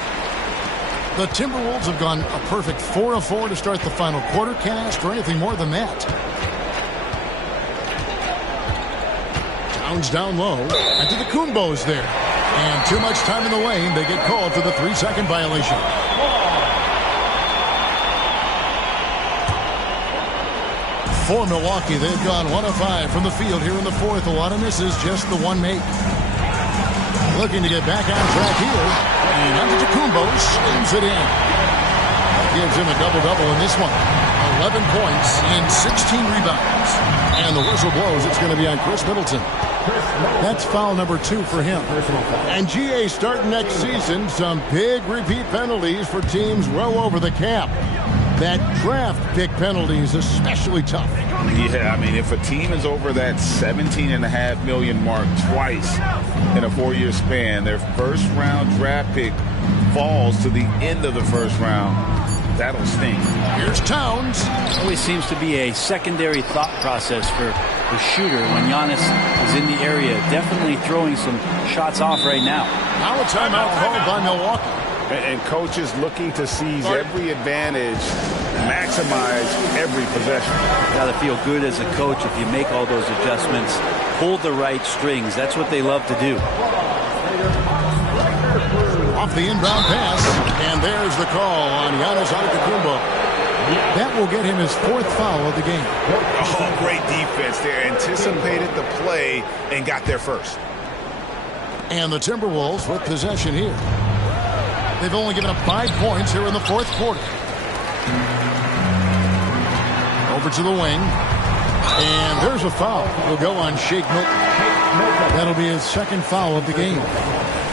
The Timberwolves have gone a perfect 4 of 4 to start the final quarter. Can't ask for anything more than that. Towns down low. And to the Kumbos there. And too much time in the lane. They get called for the 3-second violation. For Milwaukee, they've gone 1 of 5 from the field here in the fourth. A lot of misses, just the one make. Looking to get back on track here. And Antetokounmpo slings it in. Gives him a double-double in this one. 11 points and 16 rebounds. And the whistle blows. It's going to be on Chris Middleton. That's foul number 2 for him. And GA starting next season, some big repeat penalties for teams well over the cap. That draft pick penalty is especially tough. Yeah, I mean, if a team is over that $17.5 million mark twice in a 4-year span, their first-round draft pick falls to the end of the first round. That'll sting. Here's Towns. Always seems to be a secondary thought process for the shooter when Giannis is in the area. Definitely throwing some shots off right now. Now a timeout called by Milwaukee. And coaches looking to seize every advantage, maximize every possession. Got to feel good as a coach if you make all those adjustments. Pull the right strings. That's what they love to do. Off the inbound pass, and there's the call on Giannis Antetokounmpo. That will get him his 4th foul of the game. Oh, great defense there. Anticipated the play and got there first. And the Timberwolves with possession here. They've only given up 5 points here in the 4th quarter. Over to the wing. And there's a foul. Will go on Shake Milton. That'll be his 2nd foul of the game.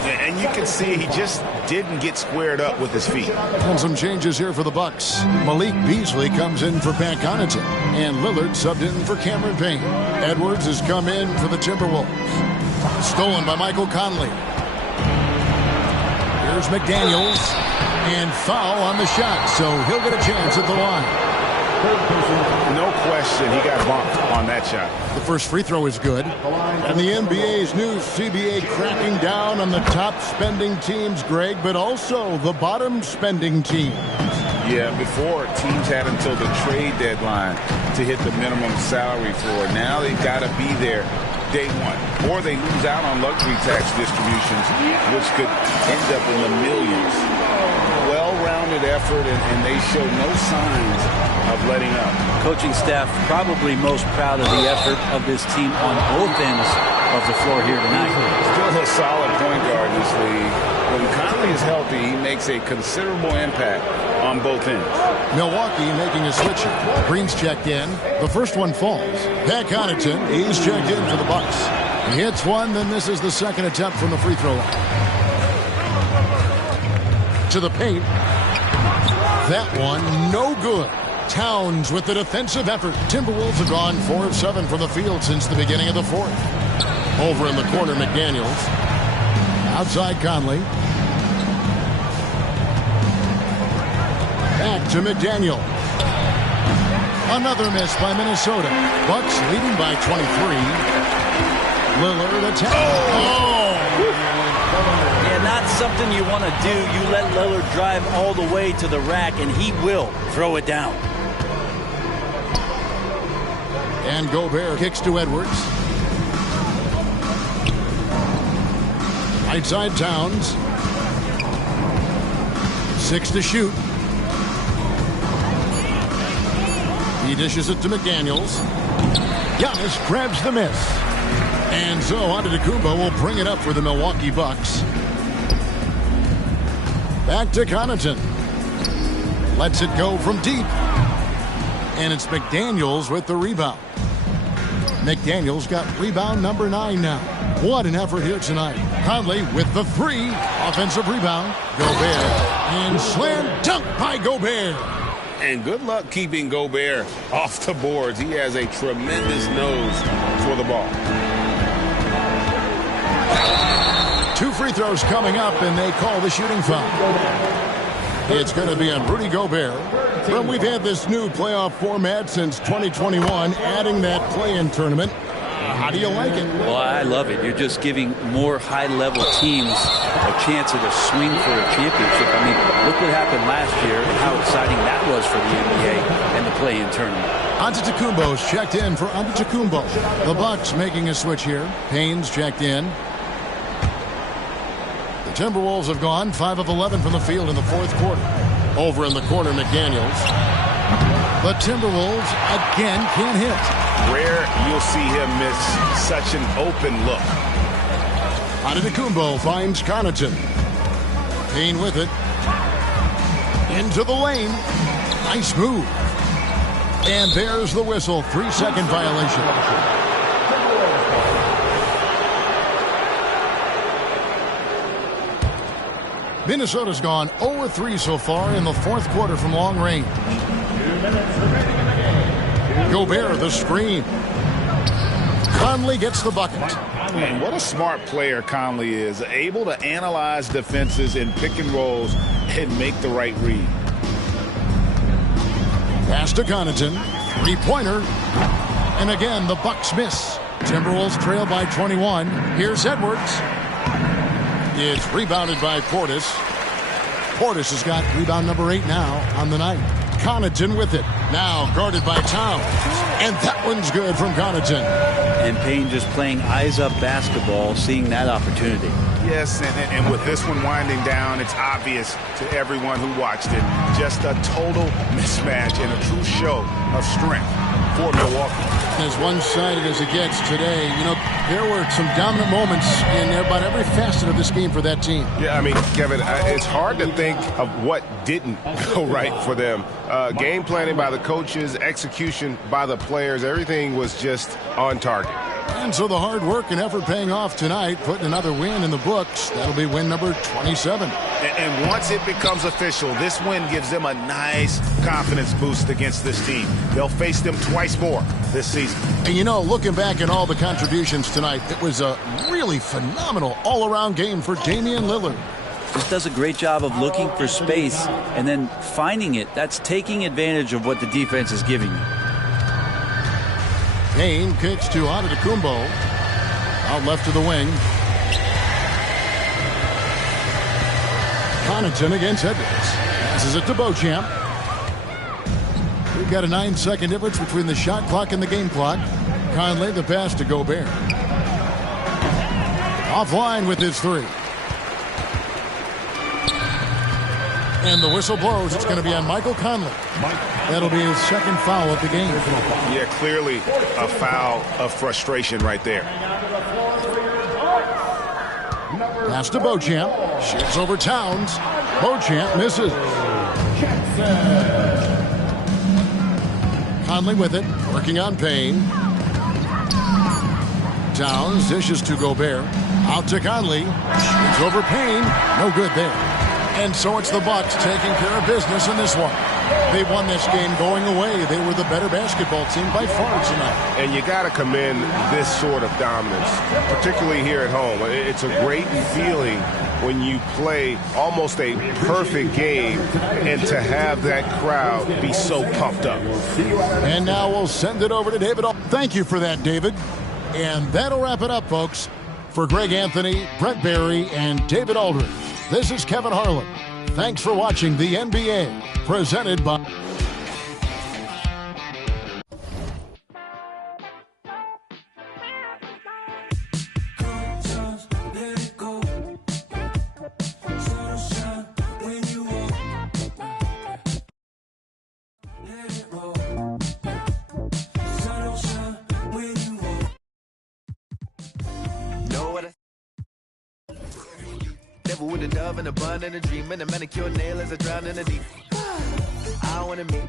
And you can see he just didn't get squared up with his feet. And some changes here for the Bucks. Malik Beasley comes in for Pat Connaughton, and Lillard subbed in for Cameron Payne. Edwards has come in for the Timberwolves. Stolen by Michael Conley. Here's McDaniels, and foul on the shot, so he'll get a chance at the line. No question, he got bumped on that shot. The first free throw is good. And the NBA's new CBA cracking down on the top spending teams, Greg, but also the bottom spending teams. Yeah, before teams had until the trade deadline to hit the minimum salary floor. Now they've got to be there day one, or they lose out on luxury tax distributions, which could end up in the millions. Well-rounded effort, and they show no signs of letting up. Coaching staff probably most proud of the effort of this team on both ends of the floor here tonight. Still a solid point guard in this league. When Conley is healthy, he makes a considerable impact on both ends. Milwaukee making a switch. Green's checked in. The first one falls. Pat Connaughton, he's checked in for the Bucks. He hits one, then this is the second attempt from the free throw line. To the paint. That one, no good. Towns with the defensive effort. Timberwolves have gone 4 of 7 from the field since the beginning of the fourth. Over in the corner, McDaniels. Outside Conley. Back to McDaniel. Another miss by Minnesota. Bucks leading by 23. Lillard attack. Yeah, not something you want to do. You let Lillard drive all the way to the rack, and he will throw it down. And Gobert kicks to Edwards. Right side Towns. 6 to shoot. He dishes it to McDaniels. Giannis grabs the miss. And so Antetokounmpo will bring it up for the Milwaukee Bucks. Back to Connaughton. Lets it go from deep. And it's McDaniels with the rebound. McDaniels got rebound number 9 now. What an effort here tonight. Conley with the 3. Offensive rebound. Gobert. And slam dunk by Gobert. And good luck keeping Gobert off the boards. He has a tremendous nose for the ball. 2 free throws coming up, and they call the shooting foul. It's going to be on Rudy Gobert. Well, we've had this new playoff format since 2021, adding that play-in tournament. How do you like it? Well, I love it. You're just giving more high-level teams a chance at a swing for a championship. I mean, look what happened last year and how exciting that was for the NBA and the play-in tournament. Antetokounmpo's checked in for Antetokounmpo. The Bucks making a switch here. Payne's checked in. The Timberwolves have gone 5 of 11 from the field in the fourth quarter. Over in the corner, McDaniels. The Timberwolves again can't hit. Rare you'll see him miss such an open look. Antetokounmpo finds Connaughton. Payne with it. Into the lane. Nice move. And there's the whistle. 3-second violation. Minnesota's gone 0-3 so far in the fourth quarter from long range. Gobert, the screen. Conley gets the bucket. And what a smart player Conley is. Able to analyze defenses in pick and rolls and make the right read. Pass to Connaughton. 3-pointer. And again, the Bucks miss. Timberwolves trail by 21. Here's Edwards. It's rebounded by Portis. Portis has got rebound number 8 now on the night. Connaughton with it. Now guarded by Towns. And that one's good from Connaughton. And Payne just playing eyes-up basketball, seeing that opportunity. Yes, and with this one winding down, it's obvious to everyone who watched it. Just a total mismatch and a true show of strength for Milwaukee. As one-sided as it gets today, you know, there were some dominant moments in about every facet of this game for that team. Yeah, I mean, Kevin, it's hard to think of what didn't go right for them. Game planning by the coaches, execution by the players, everything was just on target. And so the hard work and effort paying off tonight, putting another win in the books. That'll be win number 27. And once it becomes official, this win gives them a nice confidence boost against this team. They'll face them twice more this season. And you know, looking back at all the contributions tonight, it was a really phenomenal all-around game for Damian Lillard. Just does a great job of looking for space and then finding it. That's taking advantage of what the defense is giving you. Payne kicks to Antetokounmpo. Out left to the wing. Connaughton against Edwards. Passes it to Beauchamp. We've got a 9-second difference between the shot clock and the game clock. Conley the pass to Gobert. Offline with his three. And the whistle blows. It's going to be on Michael Conley. That'll be his second foul of the game. Yeah, clearly a foul of frustration right there. Pass to Beauchamp. Shoots over Towns. Beauchamp misses. Conley with it. Working on Payne. Towns dishes to Gobert. Out to Conley. Shoots over Payne. No good there. And so it's the Bucks taking care of business in this one. They won this game going away. They were the better basketball team by far tonight. And you got to commend this sort of dominance, particularly here at home. It's a great feeling when you play almost a perfect game and to have that crowd be so pumped up. And now we'll send it over to David. Thank you for that, David. And that'll wrap it up, folks. For Greg Anthony, Brett Barry, and David Aldridge, this is Kevin Harlan. Thanks for watching the NBA, presented by... With a dove and a bun and a dream and a manicure nail as I drown in the deep. I wanna meet,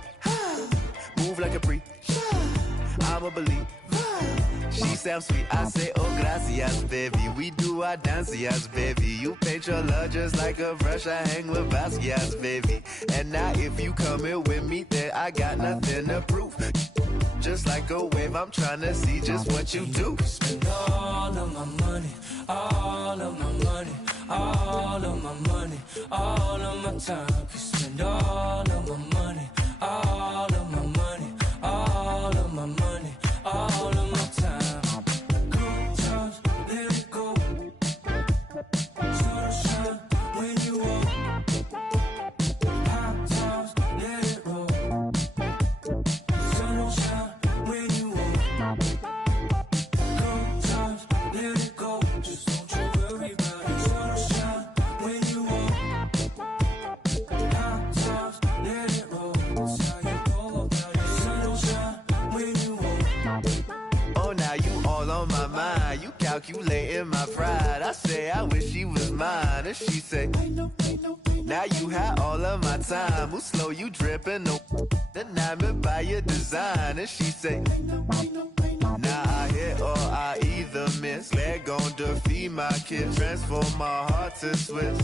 move like a freak. I'ma believe. She sounds sweet. I say, oh gracias, baby. We do our dancias, baby. You paint your love just like a brush. I hang with Basquiat's, baby. And now if you come here with me, then I got nothing to prove. Just like a wave, I'm trying to see just what you do. Spend all of my money, all of my money, all of my money, all of my time. Could spend all of my money, all of my money, all of my money, all of my time. Good times, let it go. Sunshine when you walk. Hot times, let it roll. Sunshine when you walk. Good times, let it go. Just don't you worry about it. Sunshine when you walk. Hot times, let it roll. That's how you go about it. Sunshine when you walk. Oh, now you all on my mind. You calculating my pride. I say I wish she was mine, and she say, now you had all of my time. Who slow you dripping? No, enamored by your design, and she say, now I hit or I either miss. Leg gon' defeat my kid, transform my heart to Swiss.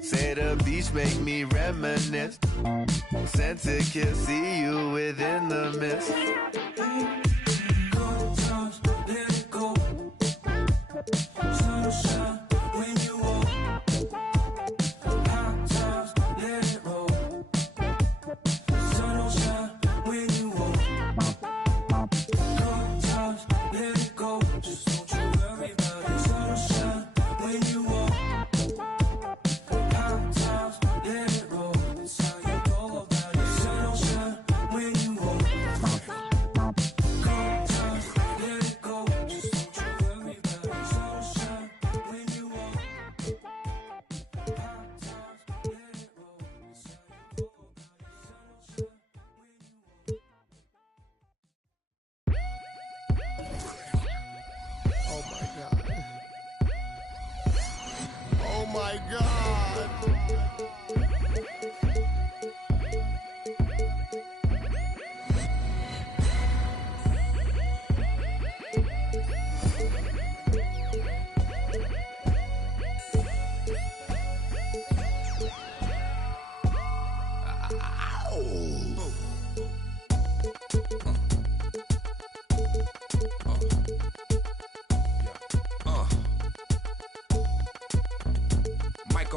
Say the beach make me reminisce. Sent to kiss, see you within the mist. Good times, let it go. Sunshine when you walk. Hot times, let it roll. Sunshine when you walk. Good times, let it go. Just don't you worry about it. Sunshine when you walk. Hot times, let it roll. That's how you go about it. Sunshine when you walk. Good times, let it go. Just don't you worry about it. Sunshine when you walk. Hot times, let it roll. That's how you go about it. Sunshine when you walk. Oh, my God. Oh, my God.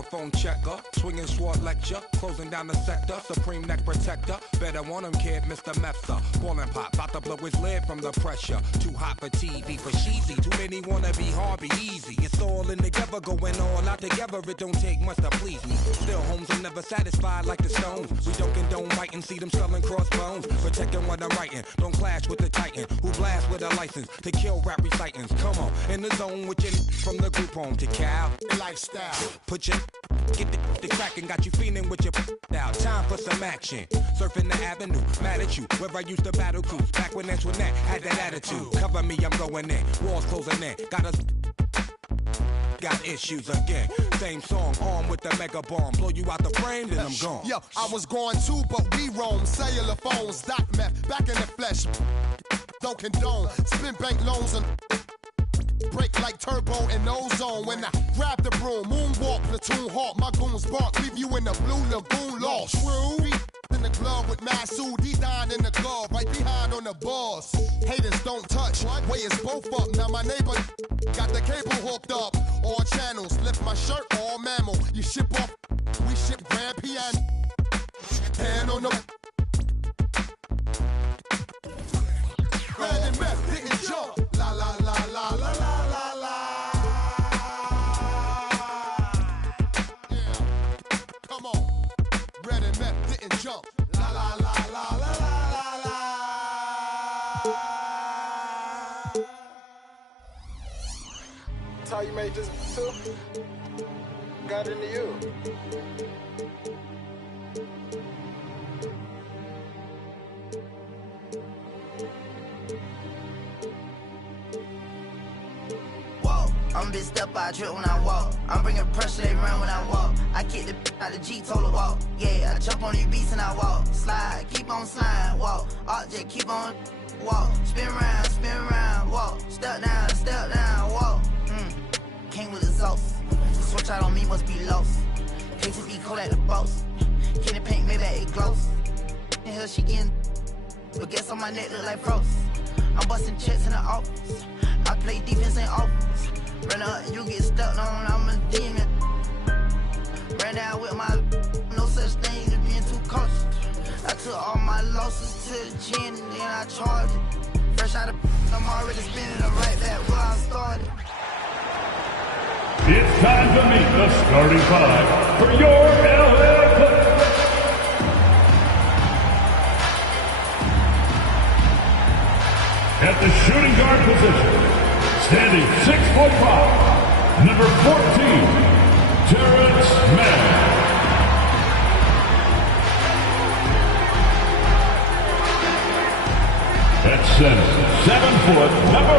Microphone checker, swinging sword lecture, closing down the sector, supreme neck protector. Better want him, kid, Mr. Mepsa. Ballin' pop, about to blow his lid from the pressure. Too hot for TV, for cheesy. Too many wanna be hard, be easy. It's all in together, going all out together. It don't take much to please me. Still, homes are never satisfied like the Stones. We don't condone biting, see them selling crossbones. Protecting what I'm writing, don't clash with the Titan who blast with a license to kill rap recitants. Come on, in the zone with your from the group home to Cal. Lifestyle, put your get the crackin', got you feeling with your out. Time for some action. Surfing the avenue, mad at you. Where I used to battle cruise, back when Antoinette had that attitude. Cover me, I'm going in. Walls closing in. Got issues again. Same song, armed with the mega bomb. Blow you out the frame, then I'm gone. Yo, I was going too, but we roam. Cellular phones, dot meth, back in the flesh. Don't condone. Spin bank loans and break like turbo in ozone. When I grab the broom, moonwalk, platoon hawk, my goons bark, leave you in the blue lagoon lost. True. In the glove with Masood, he dying in the glove, right behind on the boss. Haters don't touch, way is both up. Now my neighbor got the cable hooked up. All channels, lift my shirt, all mammal. You ship off, we ship grand piano. Hand on the Red and meth, didn't jump. La la la la la la la la. Yeah, come on. Red and meth, didn't jump. La la la la la la la la. That's how you made this too? Got into you. I'm a big step out, drip when I walk. I'm bringing pressure, they run when I walk. I kick the out the G, told her walk. Yeah, I jump on these beats and I walk. Slide, keep on sliding, walk. Object, keep on walk. Spin round, walk. Step down, walk. Came with exhaust. Switch out on me must be lost. Hate to be cold at the boss. Can the paint, maybe it glows. In here she getting, but guess on my neck look like frost. I'm busting checks in the office. I play defense in office. Run up, you get stuck on, I'm a demon. Ran down with my no such thing as being too cautious. I took all my losses to the chin and then I charged it. Fresh out of I'm already spinning it right back where I started. It's time to meet the starting five for your LA Clippers. At the shooting guard position, standing 6'5", number 14, Terrence Mann. At center, 7 foot, number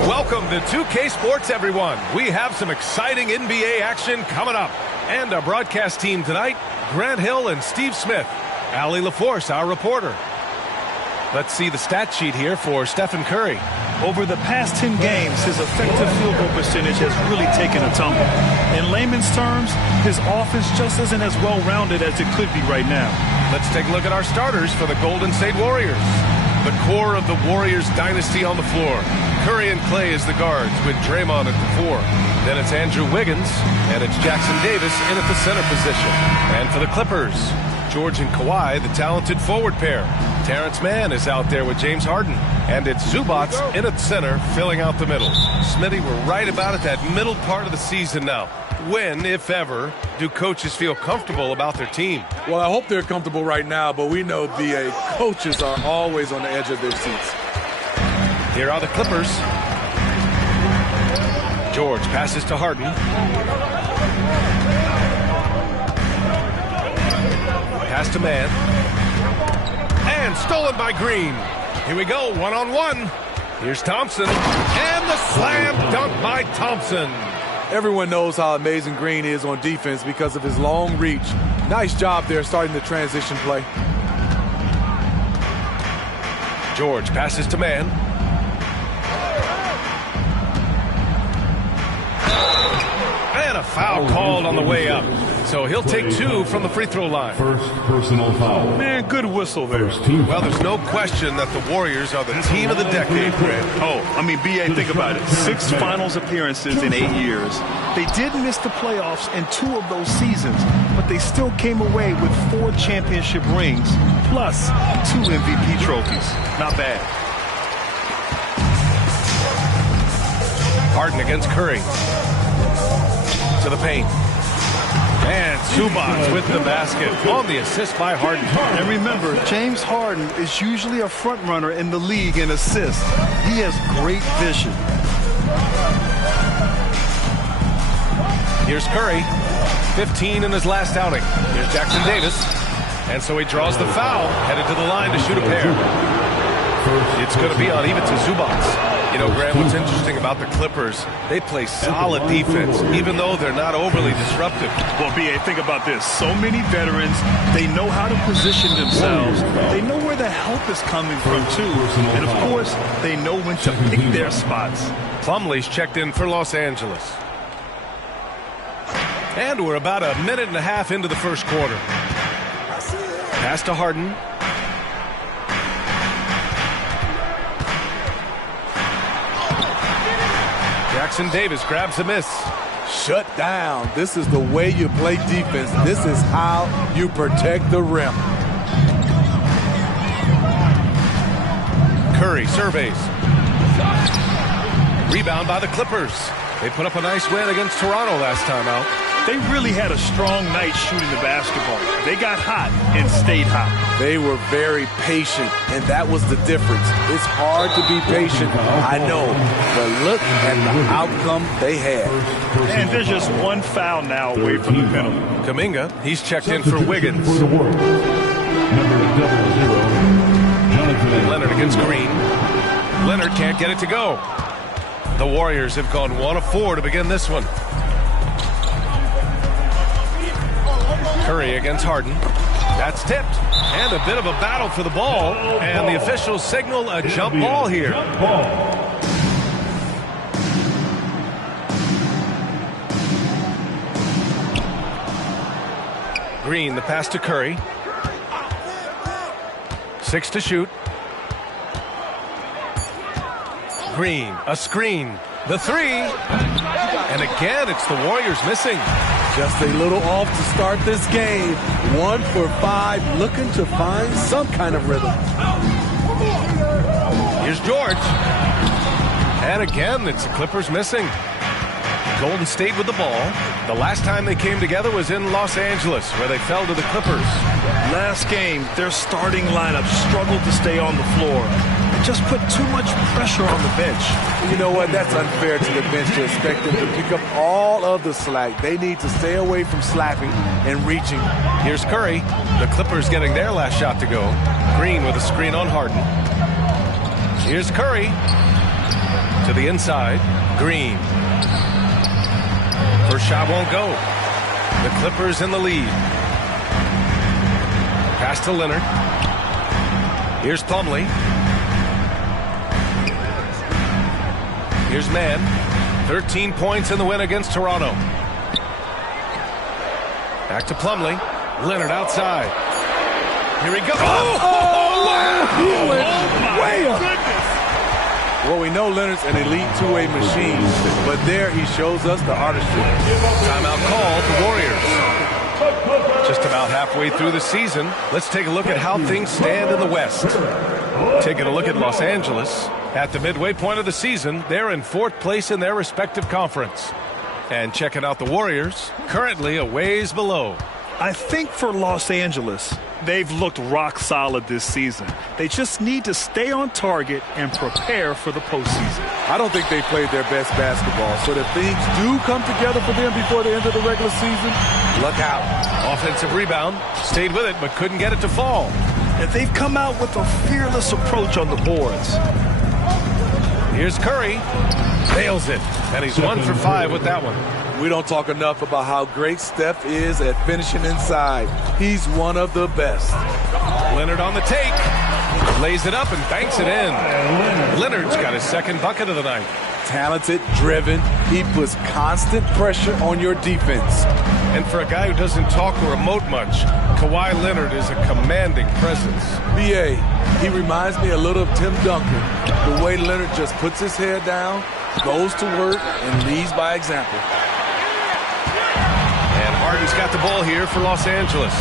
4. Welcome to 2K Sports, everyone. We have some exciting NBA action coming up. And our broadcast team tonight, Grant Hill and Steve Smith. Allie LaForce, our reporter. Let's see the stat sheet here for Stephen Curry. Over the past 10 games, his effective field goal percentage has really taken a tumble. In layman's terms, his offense just isn't as well-rounded as it could be right now. Let's take a look at our starters for the Golden State Warriors. The core of the Warriors dynasty on the floor. Curry and Clay as the guards with Draymond at the 4. Then it's Andrew Wiggins, and it's Jackson Davis in at the center position. And for the Clippers, George and Kawhi, the talented forward pair. Terrence Mann is out there with James Harden. And it's Zubac in at center, filling out the middle. Smitty, we're right about at that middle part of the season now. When, if ever, do coaches feel comfortable about their team? Well, I hope they're comfortable right now, but we know the coaches are always on the edge of their seats. Here are the Clippers. George passes to Harden. Pass to Mann. And stolen by Green. Here we go, one-on-one. Here's Thompson. And the slam dunk by Thompson. Everyone knows how amazing Green is on defense because of his long reach. Nice job there starting the transition play. George passes to Mann. And a foul called on the way up. So he'll take 2 from the free throw line. First personal foul. Man, good whistle there. Well, there's no question that the Warriors are the team of the decade, Fred. Oh, I mean, B.A., think about it. 6 finals appearances in 8 years. They did miss the playoffs in 2 of those seasons, but they still came away with 4 championship rings, plus 2 MVP trophies. Not bad. Harden against Curry. To the paint. And Zubac with the basket on the assist by Harden. And remember, James Harden is usually a front runner in the league in assists. He has great vision. Here's Curry, 15 in his last outing. Here's Jackson Davis. And so he draws the foul, headed to the line to shoot a pair. It's going to be on even to Zubac. You know, Graham, what's interesting about the Clippers, they play solid defense, even though they're not overly disruptive. Well, B.A., think about this. So many veterans, they know how to position themselves. They know where the help is coming from, too. And, of course, they know when to pick their spots. Plumlee's checked in for Los Angeles. And we're about a minute and a half into the first quarter. Pass to Harden. Jackson Davis grabs a miss. Shut down. This is the way you play defense. This is how you protect the rim. Curry surveys. Rebound by the Clippers. They put up a nice win against Toronto last time out. They really had a strong night shooting the basketball. They got hot and stayed hot. They were very patient, and that was the difference. It's hard to be patient, I know, but look at the outcome they had. And there's just one foul now away from the penalty. Kuminga, he's checked in for Wiggins. Leonard against Green. Leonard can't get it to go. The Warriors have gone 1 of 4 to begin this one. Curry against Harden. That's tipped. And a bit of a battle for the ball. And the officials signal a jump ball here. Green, the pass to Curry. 6 to shoot. Green, a screen. The 3. And again, it's the Warriors missing. Just a little off to start this game. 1 for 5, looking to find some kind of rhythm. Here's George. And again, it's the Clippers missing. Golden State with the ball. The last time they came together was in Los Angeles, where they fell to the Clippers. Last game, their starting lineup struggled to stay on the floor. Just put too much pressure on the bench. You know what? That's unfair to the bench to expect them to pick up all of the slack. They need to stay away from slapping and reaching. Here's Curry. The Clippers getting their last shot to go. Green with a screen on Harden. Here's Curry. To the inside. Green. First shot won't go. The Clippers in the lead. Pass to Leonard. Here's Plumlee. Here's Mann. 13 points in the win against Toronto. Back to Plumlee. Leonard outside. Here he goes. Oh, wow! He went way up. Well, we know Leonard's an elite two-way machine, but there he shows us the artistry. Timeout called the Warriors. Just about halfway through the season, let's take a look at how things stand in the West. Taking a look at Los Angeles. At the midway point of the season, they're in 4th place in their respective conference. And checking out the Warriors, currently a ways below. I think for Los Angeles, they've looked rock solid this season. They just need to stay on target and prepare for the postseason. I don't think they played their best basketball, so if things do come together for them before the end of the regular season, look out. Offensive rebound, stayed with it but couldn't get it to fall. And they've come out with a fearless approach on the boards. Here's Curry. Nails it. And he's 1 for 5 with that one. We don't talk enough about how great Steph is at finishing inside. He's one of the best. Leonard on the take. Lays it up and banks it in. Leonard's got his second bucket of the night. talented, driven. He puts constant pressure on your defense. And for a guy who doesn't talk or emote much, Kawhi Leonard is a commanding presence. B.A., he reminds me a little of Tim Duncan. The way Leonard just puts his head down, goes to work, and leads by example. And Harden's got the ball here for Los Angeles.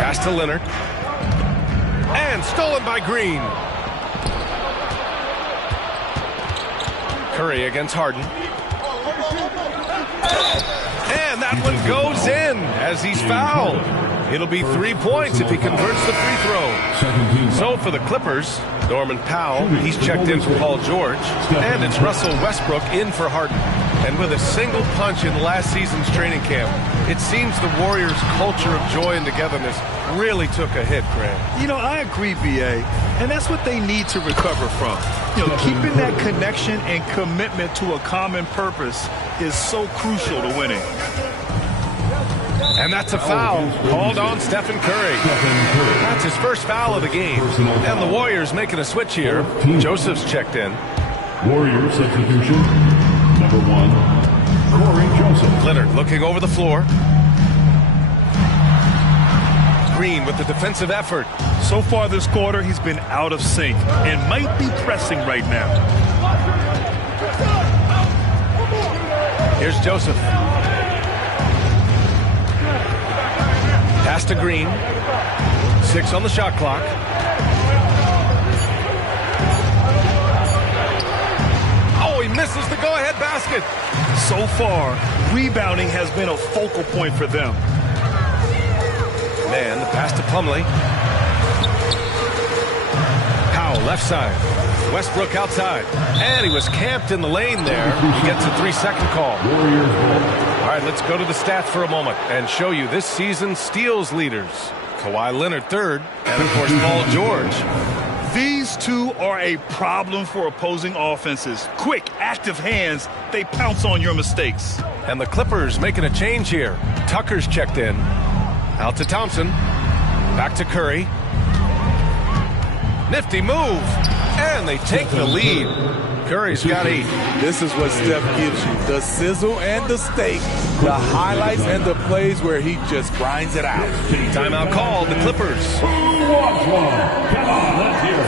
Pass to Leonard. And stolen by Green. Curry against Harden. And that one goes in as he's fouled. It'll be 3 points if he converts the free throw. So for the Clippers, Norman Powell, he's checked in for Paul George. And it's Russell Westbrook in for Harden. And with a single punch in last season's training camp, it seems the Warriors' culture of joy and togetherness really took a hit, Grant. You know, I agree, B.A., and that's what they need to recover from. You know, keeping that connection and commitment to a common purpose is so crucial to winning. And that's a foul called on Stephen Curry. That's his first foul of the game. And the Warriors making a switch here. Joseph's checked in. Warrior substitution, number 1, Corey Joseph. Leonard looking over the floor. Green with the defensive effort. So far this quarter, he's been out of sync and might be pressing right now. Here's Joseph. Pass to Green. 6 on the shot clock. Oh, he misses the go-ahead basket. So far, rebounding has been a focal point for them. Man, the pass to Plumlee. Powell, left side. Westbrook outside. And he was camped in the lane there. He gets a 3-second call. All right, let's go to the stats for a moment and show you this season's steals leaders. Kawhi Leonard third, and of course Paul George. These two are a problem for opposing offenses. Quick, active hands, they pounce on your mistakes. And the Clippers making a change here. Tucker's checked in. Out to Thompson. Back to Curry. Nifty move. And they take the lead. Curry's got 8. This is what Steph gives you. The sizzle and the steak. The highlights and the plays where he just grinds it out. Timeout called, the Clippers. Who wants one? Come on, let's hear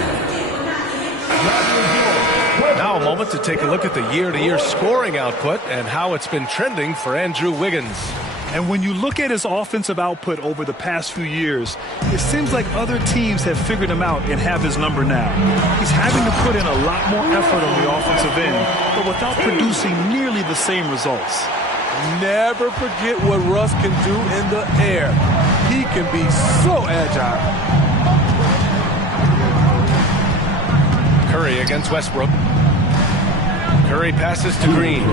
it. Now a moment to take a look at the year-to-year scoring output and how it's been trending for Andrew Wiggins. And when you look at his offensive output over the past few years, it seems like other teams have figured him out and have his number now. He's having to put in a lot more effort on the offensive end, but without producing nearly the same results. Never forget what Russ can do in the air. He can be so agile. Curry against Westbrook. Curry passes to Green.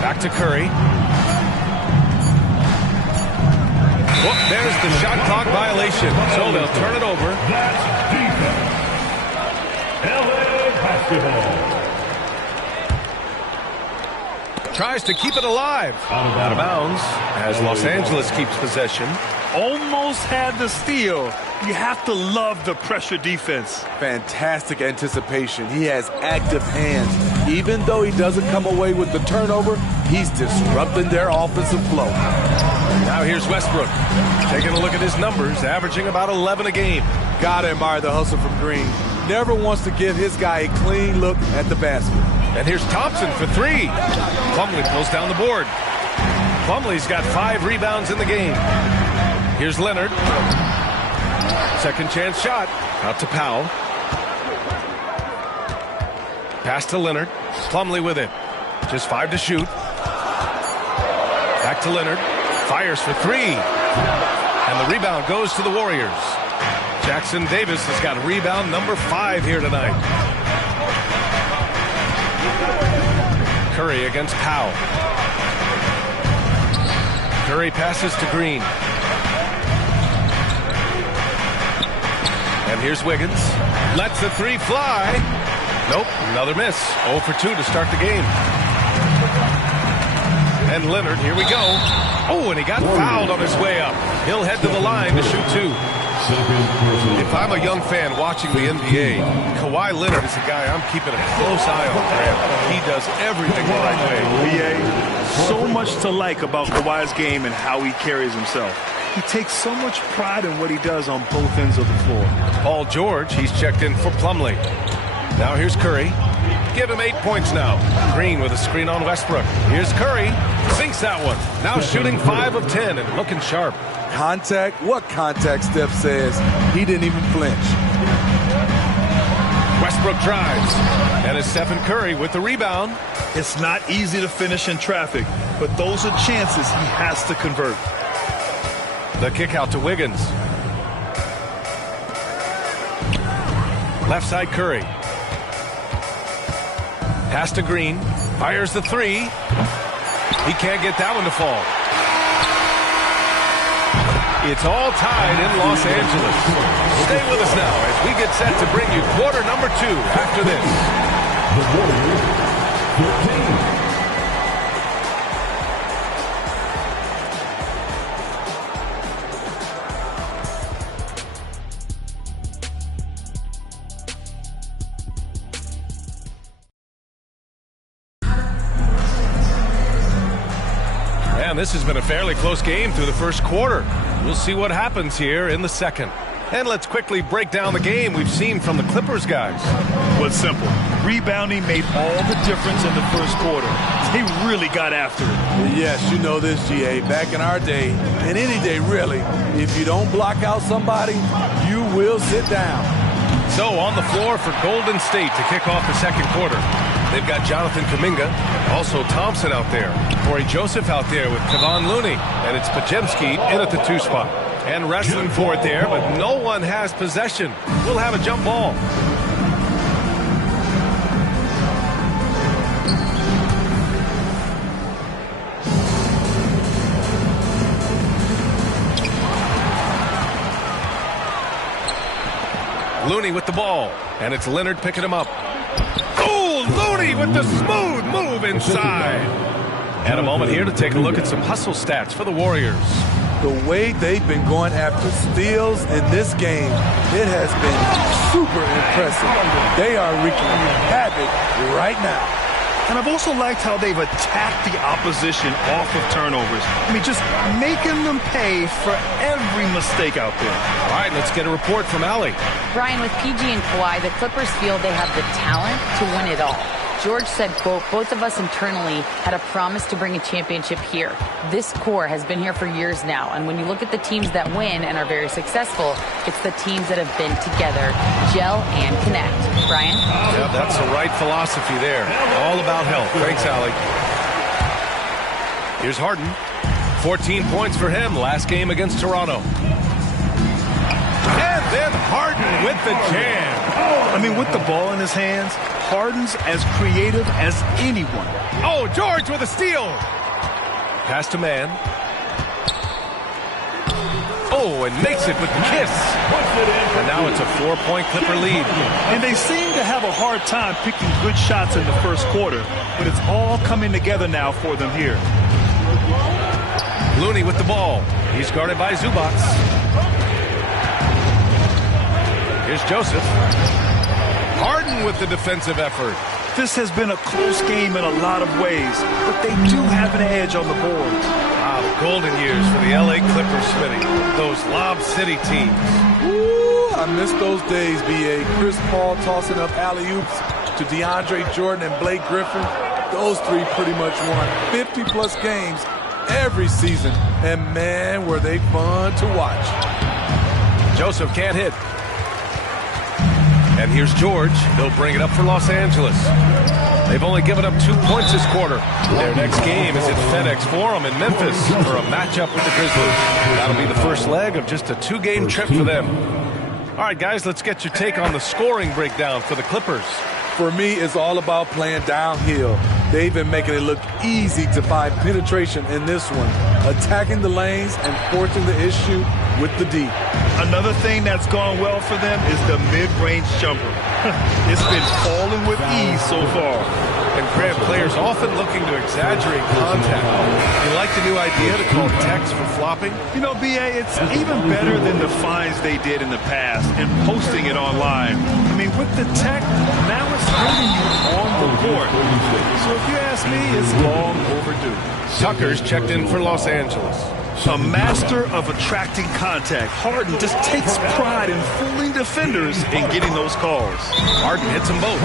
Back to Curry. Whoop, there's the shot clock violation. So they'll turn it over. That's defense. LA basketball. Tries to keep it alive. Out of bounds as Los Angeles keeps possession. Almost had the steal. You have to love the pressure defense. Fantastic anticipation. He has active hands. Even though he doesn't come away with the turnover, he's disrupting their offensive flow. Now here's Westbrook. Taking a look at his numbers, averaging about 11 a game. Gotta admire the hustle from Green. Never wants to give his guy a clean look at the basket. And here's Thompson for 3. Plumlee pulls down the board. Plumlee's got 5 rebounds in the game. Here's Leonard. Second chance shot. Out to Powell. Pass to Leonard. Plumlee with it. Just 5 to shoot. Back to Leonard. Fires for 3. And the rebound goes to the Warriors. Jackson Davis has got rebound number 5 here tonight. Curry against Powell. Curry passes to Green. And here's Wiggins. Lets the 3 fly. Nope, another miss. 0 for 2 to start the game. And Leonard, here we go. Oh, and he got fouled on his way up. He'll head to the line to shoot 2. If I'm a young fan watching the NBA, Kawhi Leonard is a guy I'm keeping a close eye on, Graham. He does everything the right way. BA, so much to like about Kawhi's game and how he carries himself. He takes so much pride in what he does on both ends of the floor. Paul George, he's checked in for Plumlee. Now here's Curry. Give him 8 points now. Green with a screen on Westbrook. Here's Curry. Sinks that one. Now shooting 5 of 10 and looking sharp. Contact? What contact? Steph says. He didn't even flinch. Westbrook drives. And it's Stephen Curry with the rebound. It's not easy to finish in traffic, but those are chances he has to convert. The kick out to Wiggins. Left side Curry. Pass to Green. Fires the 3. He can't get that one to fall. It's all tied in Los Angeles. Stay with us now as we get set to bring you quarter number 2 after this. The Warriors 15. This has been a fairly close game through the first quarter. We'll see what happens here in the second. And let's quickly break down the game we've seen from the Clippers guys. Well, it's simple. Rebounding made all the difference in the first quarter. They really got after it. Yes, you know this, GA. Back in our day, and any day really, if you don't block out somebody, you will sit down. So on the floor for Golden State to kick off the second quarter. They've got Jonathan Kuminga, also Thompson out there. Corey Joseph out there with Kevon Looney. And it's Podziemski in at the 2 spot. And wrestling for it there, but no one has possession. We'll have a jump ball. Looney with the ball. And it's Leonard picking him up. Looney with the smooth move inside. And a moment here to take a look at some hustle stats for the Warriors. The way they've been going after steals in this game, it has been super impressive. They are wreaking havoc right now. And I've also liked how they've attacked the opposition off of turnovers. I mean, just making them pay for every mistake out there. All right, let's get a report from Allie. Brian, with PG and Kawhi, the Clippers feel they have the talent to win it all. George said, quote, both of us internally had a promise to bring a championship here. This core has been here for years now. And when you look at the teams that win and are very successful, it's the teams that have been together, gel and connect. Brian? Yeah, that's the right philosophy there. All about health. Thanks, Allie. Here's Harden. 14 points for him last game against Toronto. And then Harden with the jam. I mean, with the ball in his hands, Harden's as creative as anyone. Oh, George with a steal. Pass to Man. Oh, and makes it with the kiss. And now it's a 4-point Clipper lead. And they seem to have a hard time picking good shots in the first quarter, but it's all coming together now for them here. Looney with the ball. He's guarded by Zubac. Here's Joseph. Harden with the defensive effort. This has been a close game in a lot of ways, but they do have an edge on the boards. Wow, the golden years for the LA Clippers, Smitty. Those Lob City teams. Woo, I miss those days, B.A. Chris Paul tossing up alley-oops to DeAndre Jordan and Blake Griffin. Those three pretty much won 50-plus games every season, and man, were they fun to watch. Joseph can't hit. And here's George. He'll bring it up for Los Angeles. They've only given up 2 points this quarter. Their next game is at FedEx Forum in Memphis for a matchup with the Grizzlies. That'll be the first leg of just a 2-game trip for them. All right, guys, let's get your take on the scoring breakdown for the Clippers. For me, it's all about playing downhill. They've been making it look easy to find penetration in this one. Attacking the lanes and forcing the issue with the D. Another thing that's gone well for them is the mid-range jumper. It's been falling with ease so far. And Grant, players often looking to exaggerate contact. You like the new idea to call text for flopping? You know, B.A., it's even better than the fines they did in the past and posting it online. I mean, with the tech, now it's hurting you on the court. So if you ask me, it's long overdue. Tucker's checked in for Los Angeles. A master of attracting contact, Harden just takes pride in fooling defenders and getting those calls. Harden hits them both.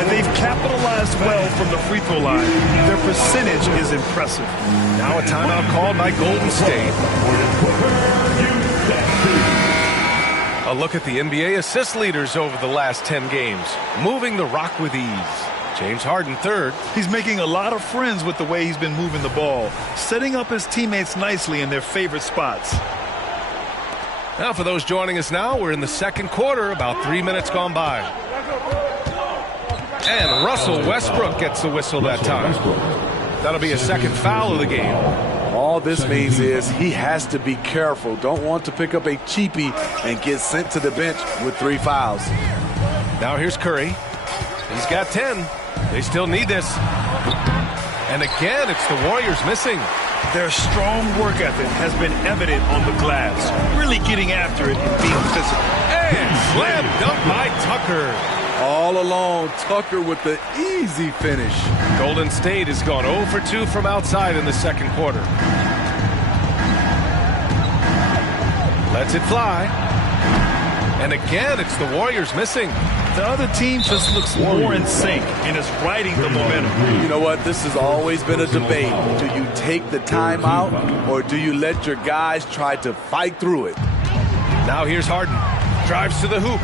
And they've capitalized well from the free throw line. Their percentage is impressive. Now a timeout called by Golden State. A look at the NBA assist leaders over the last 10 games. Moving the rock with ease. James Harden third. He's making a lot of friends with the way he's been moving the ball, setting up his teammates nicely in their favorite spots. Now for those joining us now, we're in the second quarter, about 3 minutes gone by. And Russell Westbrook gets the whistle that time. That'll be a second foul of the game. All this means is he has to be careful. Don't want to pick up a cheapie and get sent to the bench with 3 fouls. Now here's Curry. He's got 10. They still need this. And again, it's the Warriors missing. Their strong work ethic has been evident on the glass, really getting after it and being physical. And slam dunk by Tucker. All alone, Tucker with the easy finish. Golden State has gone 0 for 2 from outside in the second quarter. Lets it fly. And again, it's the Warriors missing. The other team just looks more in sync and is riding the momentum. You know what? This has always been a debate. Do you take the timeout or do you let your guys try to fight through it? Now here's Harden. Drives to the hoop.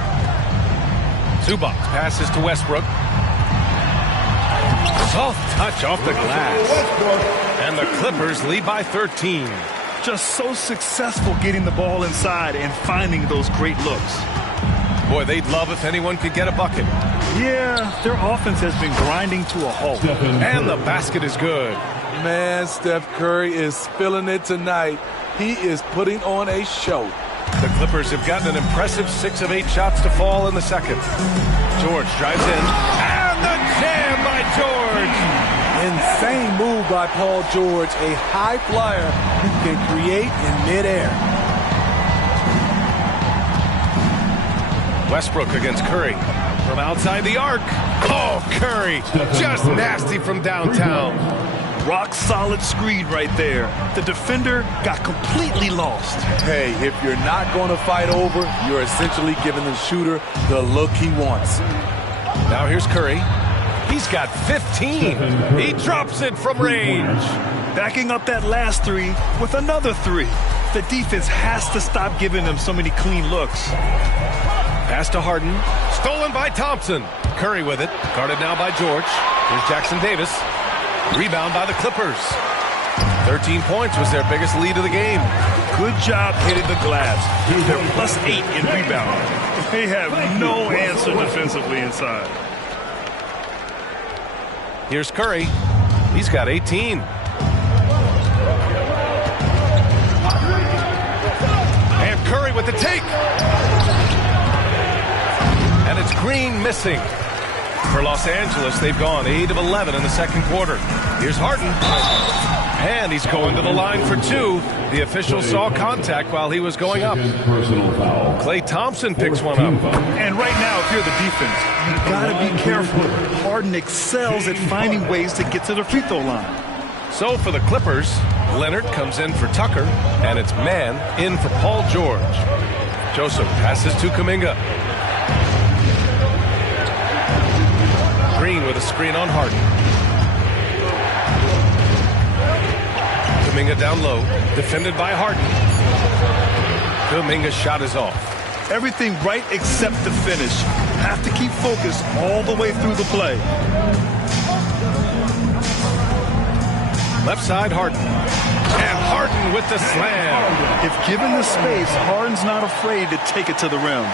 Zubac passes to Westbrook. Soft touch off the glass. And the Clippers lead by 13. Just so successful getting the ball inside and finding those great looks. Boy, they'd love if anyone could get a bucket. Yeah, their offense has been grinding to a halt. And the basket is good. Man, Steph Curry is feeling it tonight. He is putting on a show. The Clippers have gotten an impressive 6 of 8 shots to fall in the second. George drives in. And the jam by George. Insane move by Paul George, a high flyer who can create in midair. Westbrook against Curry from outside the arc. Oh, Curry, just nasty from downtown. Rock solid screen right there. The defender got completely lost. Hey, if you're not going to fight over, you're essentially giving the shooter the look he wants. Now here's Curry. He's got 15. He drops it from range. Backing up that last 3 with another 3. The defense has to stop giving them so many clean looks. Pass to Harden. Stolen by Thompson. Curry with it. Guarded now by George. Here's Jackson Davis. Rebound by the Clippers. 13 points was their biggest lead of the game. Good job hitting the glass. They're +8 in rebound. They have no answer defensively inside. Here's Curry. He's got 18. And Curry with the take. And it's Green missing. For Los Angeles, they've gone 8 of 11 in the second quarter. Here's Harden. And he's going to the line for 2. The official saw contact while he was going up. Klay Thompson picks one up. And right now, if you're the defense, you gotta be careful. Harden excels at finding ways to get to the free throw line. So for the Clippers, Leonard comes in for Tucker, and it's man in for Paul George. Joseph passes to Kuminga. Green with a screen on Harden. Kuminga down low, defended by Harden. Kuminga's shot is off. Everything right except the finish. Have to keep focused all the way through the play. Left side, Harden. And Harden with the slam. If given the space, Harden's not afraid to take it to the rim.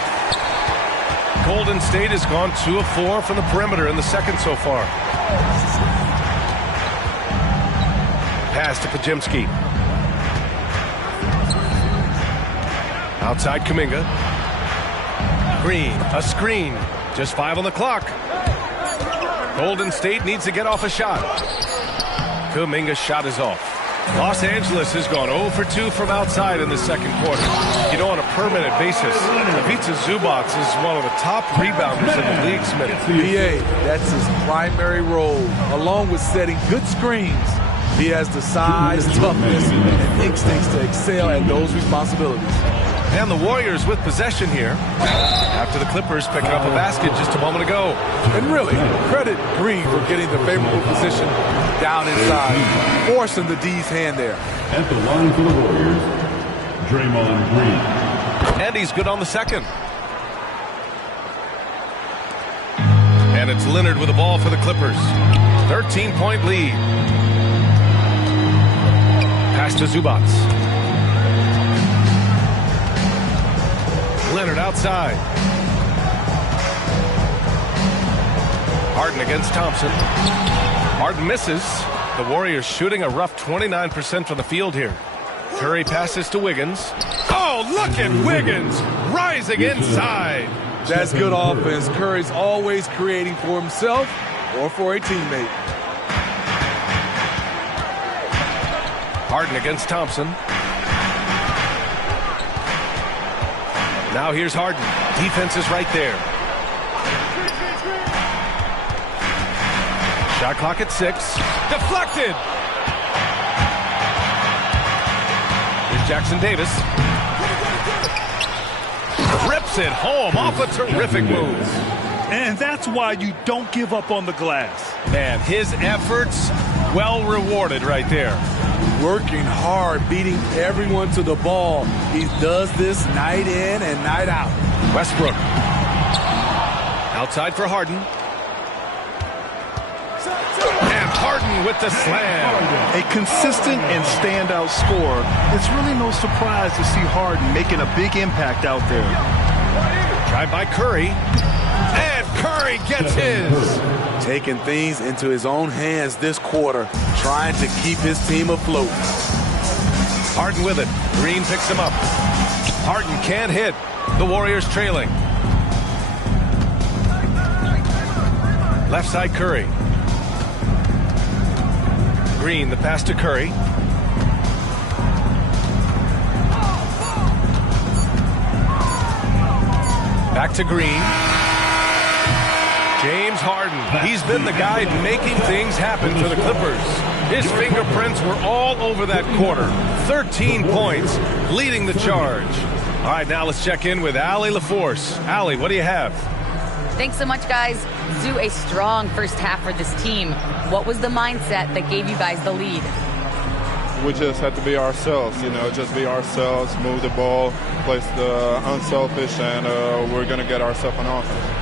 Golden State has gone 2 of 4 from the perimeter in the second so far. Pass to Podziemski. Outside Kuminga. Green, a screen. Just 5 on the clock. Golden State needs to get off a shot. Kuminga's shot is off. Los Angeles has gone 0 for 2 from outside in the second quarter. You know, on a per-minute basis, Ivica Zubac is one of the top rebounders in the league, Smith. BA, that's his primary role, along with setting good screens. He has the size, toughness, and instincts to excel at those responsibilities. And the Warriors with possession here after the Clippers picking up a basket just a moment ago. And really, credit Green for getting the favorable position down inside, forcing the D's hand there. At the line for the Warriors, Draymond Green. And he's good on the second. And it's Leonard with the ball for the Clippers. 13-point lead. Pass to Zubac. Leonard outside. Harden against Thompson. Harden misses. The Warriors shooting a rough 29% from the field here. Curry passes to Wiggins. Oh, look at Wiggins rising inside. That's good offense. Curry's always creating for himself or for a teammate. Harden against Thompson. Now here's Harden. Defense is right there. Shot clock at 6. Deflected. Here's Jackson Davis. Rips it home off a terrific move. And that's why you don't give up on the glass. Man, his efforts well rewarded right there. Working hard, beating everyone to the ball. He does this night in and night out. Westbrook. Outside for Harden. And Harden with the slam. A consistent and standout scorer. It's really no surprise to see Harden making a big impact out there. Drive by Curry. And Curry gets his. Taking things into his own hands this quarter, trying to keep his team afloat. Harden with it. Green picks him up. Harden can't hit. The Warriors trailing. Left side Curry. Green, the pass to Curry. Back to Green. James Harden, he's been the guy making things happen for the Clippers. His fingerprints were all over that quarter. 13 points, leading the charge. All right, now let's check in with Allie LaForce. Allie, what do you have? Thanks so much, guys. Zoo, a strong first half for this team. What was the mindset that gave you guys the lead? We just had to be ourselves, just be ourselves, move the ball, play the unselfish, and we're going to get ourselves an offense.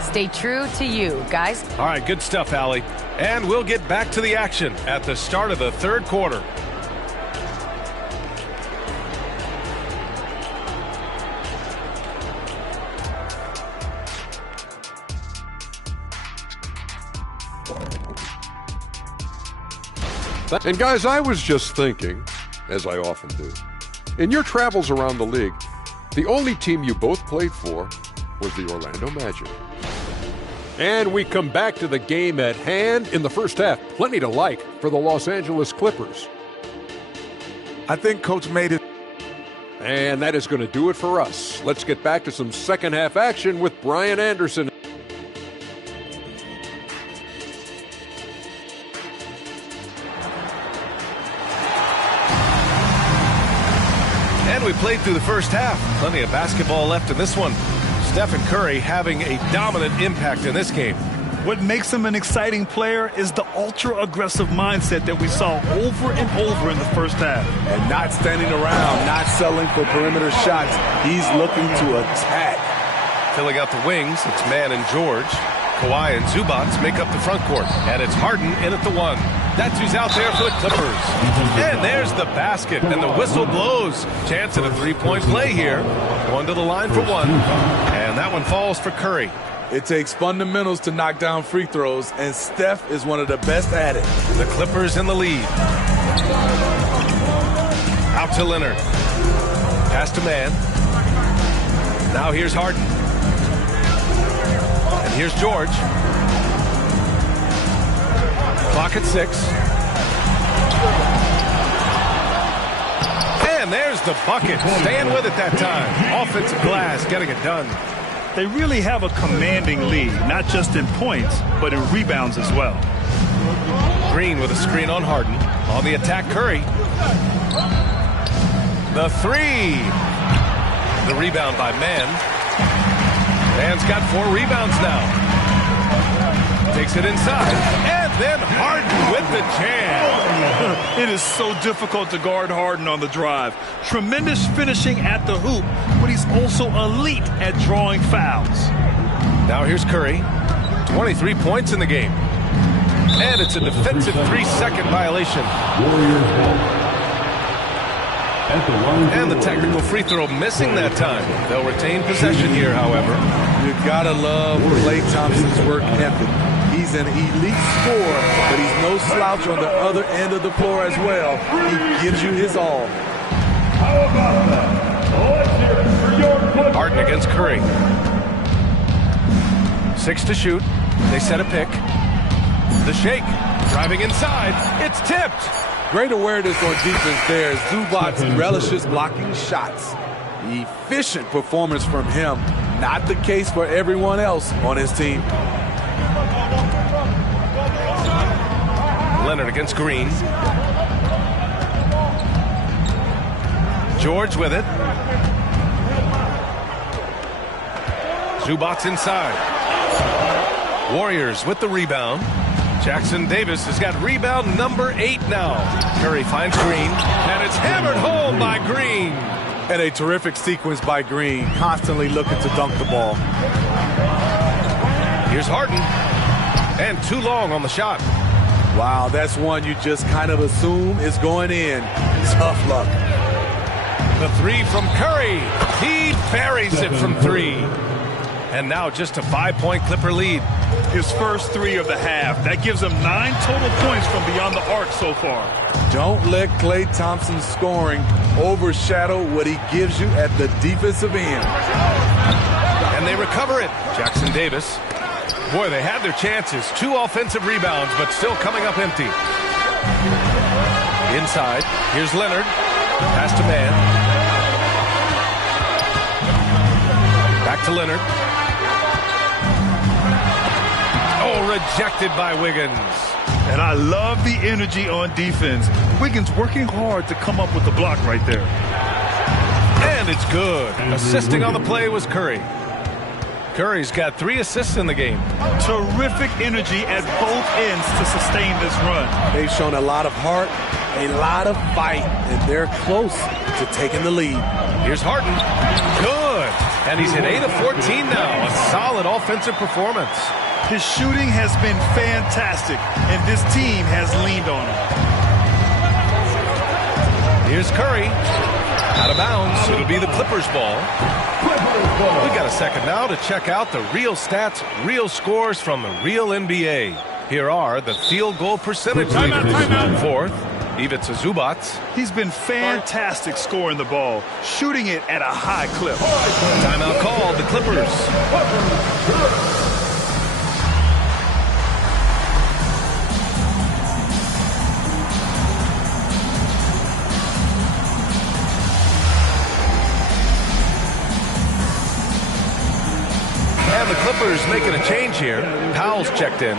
Stay true to you, guys. All right, good stuff, Allie. And we'll get back to the action at the start of the third quarter. And guys, I was just thinking, as I often do, in your travels around the league, the only team you both played for was the Orlando Magic. And we come back to the game at hand in the first half. Plenty to like for the Los Angeles Clippers. I think Coach made it. And that is going to do it for us. Let's get back to some second half action with Brian Anderson. And we played through the first half. Plenty of basketball left in this one. Stephen Curry having a dominant impact in this game. What makes him an exciting player is the ultra-aggressive mindset that we saw over and over in the first half. And not standing around, not settling for perimeter shots. He's looking to attack. Filling out the wings, it's Mann and George. Kawhi and Zubac make up the front court. And it's Harden in at the 1. That's who's out there for the Clippers. And there's the basket, and the whistle blows. Chance at a three-point play here. One to the line for 1. And that one falls for Curry. It takes fundamentals to knock down free throws, and Steph is one of the best at it. The Clippers in the lead. Out to Leonard. Pass to Mann. Now here's Harden. And here's George. Clock at 6. And there's the bucket. Staying with it that time. Offensive glass, getting it done. They really have a commanding lead, not just in points, but in rebounds as well. Green with a screen on Harden. On the attack, Curry. The 3. The rebound by Mann. Mann's got 4 rebounds now. Takes it inside. And then Harden with the jam. It is so difficult to guard Harden on the drive. Tremendous finishing at the hoop, but he's also elite at drawing fouls. Now here's Curry. 23 points in the game. And it's a defensive 3-second violation. And the technical free throw missing that time. They'll retain possession here, however. You gotta love Klay Thompson's work ethic. He's an elite scorer, but he's no slouch on the other end of the floor as well. He gives you his all. Harden against Curry. 6 to shoot. They set a pick. The shake. Driving inside. It's tipped. Great awareness on defense there. Zubac relishes blocking shots. Efficient performance from him. Not the case for everyone else on his team. Leonard against Green. George with it. Zubac inside. Warriors with the rebound. Jackson Davis has got rebound number 8 now. Curry finds Green, and it's hammered home by Green. And a terrific sequence by Green, constantly looking to dunk the ball. Here's Harden, and too long on the shot. Wow, that's one you just kind of assume is going in. Tough luck. The 3 from Curry. He buries it from 3. And now just a 5-point Clipper lead. His first 3 of the half. That gives him 9 total points from beyond the arc so far. Don't let Klay Thompson's scoring overshadow what he gives you at the defensive end. And they recover it. Jackson Davis. Boy, they had their chances. 2 offensive rebounds, but still coming up empty. Inside. Here's Leonard. Pass to Mann. Back to Leonard. Oh, rejected by Wiggins. And I love the energy on defense. Wiggins working hard to come up with the block right there. And it's good. Assisting on the play was Curry. Curry's got 3 assists in the game. Terrific energy at both ends to sustain this run. They've shown a lot of heart, a lot of fight, and they're close to taking the lead. Here's Harden. Good. And he's hit 8 of 14 now. A solid offensive performance. His shooting has been fantastic, and this team has leaned on him. Here's Curry. Out of bounds. It'll be the Clippers' ball. We got a second now to check out the real stats, real scores from the real NBA. Here are the field goal percentage leaders. Fourth, Ivica Zubac. He's been fantastic scoring the ball, shooting it at a high clip. Timeout called, the Clippers. And the Clippers making a change here. Powell's checked in.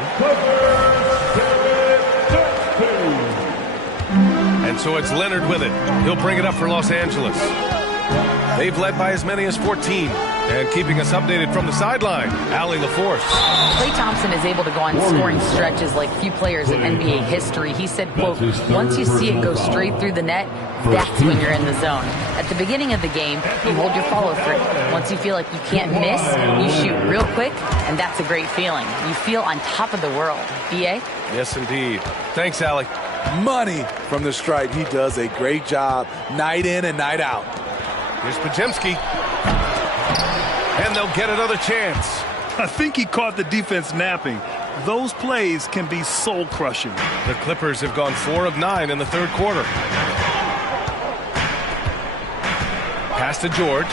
And so it's Leonard with it. He'll bring it up for Los Angeles. They've led by as many as 14. And keeping us updated from the sideline, Allie LaForce. Klay Thompson is able to go on scoring stretches like few players in NBA history. He said, quote, once you see it go straight through the net, that's when you're in the zone. At the beginning of the game, you hold your follow-through. Once you feel like you can't miss, you shoot real quick, and that's a great feeling. You feel on top of the world. B.A.? Yes, indeed. Thanks, Allie. Money from the stripe. He does a great job night in and night out. Here's Podziemski. And they'll get another chance. I think he caught the defense napping. Those plays can be soul-crushing. The Clippers have gone 4 of 9 in the third quarter. Pass to George.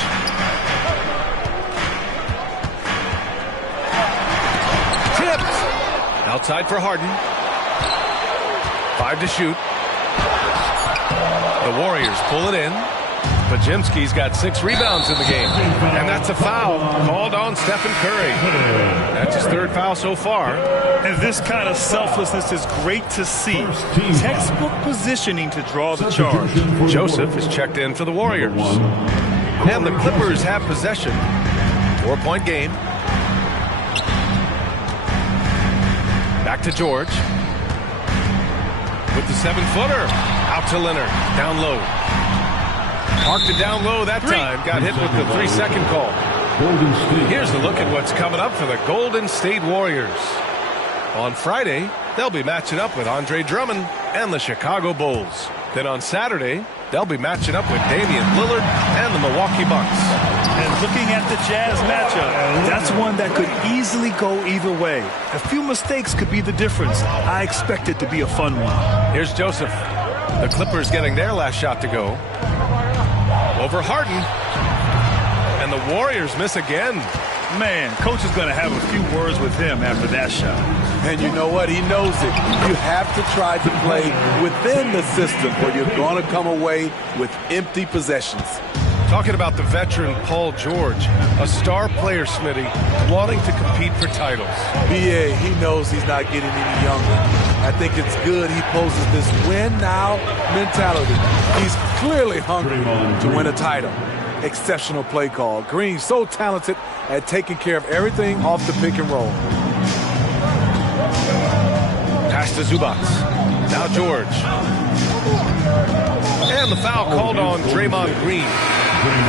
Outside for Harden. 5 to shoot. The Warriors pull it in. Podziemski's got 6 rebounds in the game. And that's a foul called on Stephen Curry. That's his 3rd foul so far. And this kind of selflessness is great to see. Textbook positioning to draw the charge. Joseph is checked in for the Warriors. And the Clippers have possession. 4-point game. Back to George. With the 7-footer. Out to Leonard. Down low. Marked it down low that time. Got hit with the 3-second call. Here's a look at what's coming up for the Golden State Warriors. On Friday, they'll be matching up with Andre Drummond and the Chicago Bulls. Then on Saturday, they'll be matching up with Damian Lillard and the Milwaukee Bucks. And looking at the Jazz matchup, that's one that could easily go either way. A few mistakes could be the difference. I expect it to be a fun one. Here's Joseph. The Clippers getting their last shot to go. Over Harden. And the Warriors miss again. Man, coach is going to have a few words with him after that shot. And you know what? He knows it. You have to try to play within the system or you're going to come away with empty possessions. Talking about the veteran Paul George, a star player, Smitty, wanting to compete for titles. B.A., he knows he's not getting any younger. I think it's good he poses this win now mentality. He's clearly hungry to win a title. Exceptional play call. Green so talented at taking care of everything off the pick and roll. Pass to Zubac. Now George. And the foul called on Draymond Green.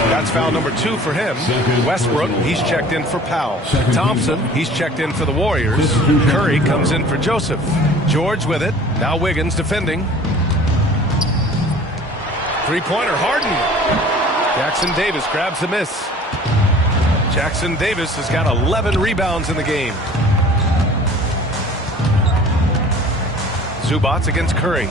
That's foul number 2 for him. Westbrook, he's checked in for Powell. Thompson, he's checked in for the Warriors. Curry comes in for Joseph. George with it. Now Wiggins defending. 3-pointer, Harden. Jackson Davis grabs the miss. Jackson Davis has got 11 rebounds in the game. Zubac against Curry.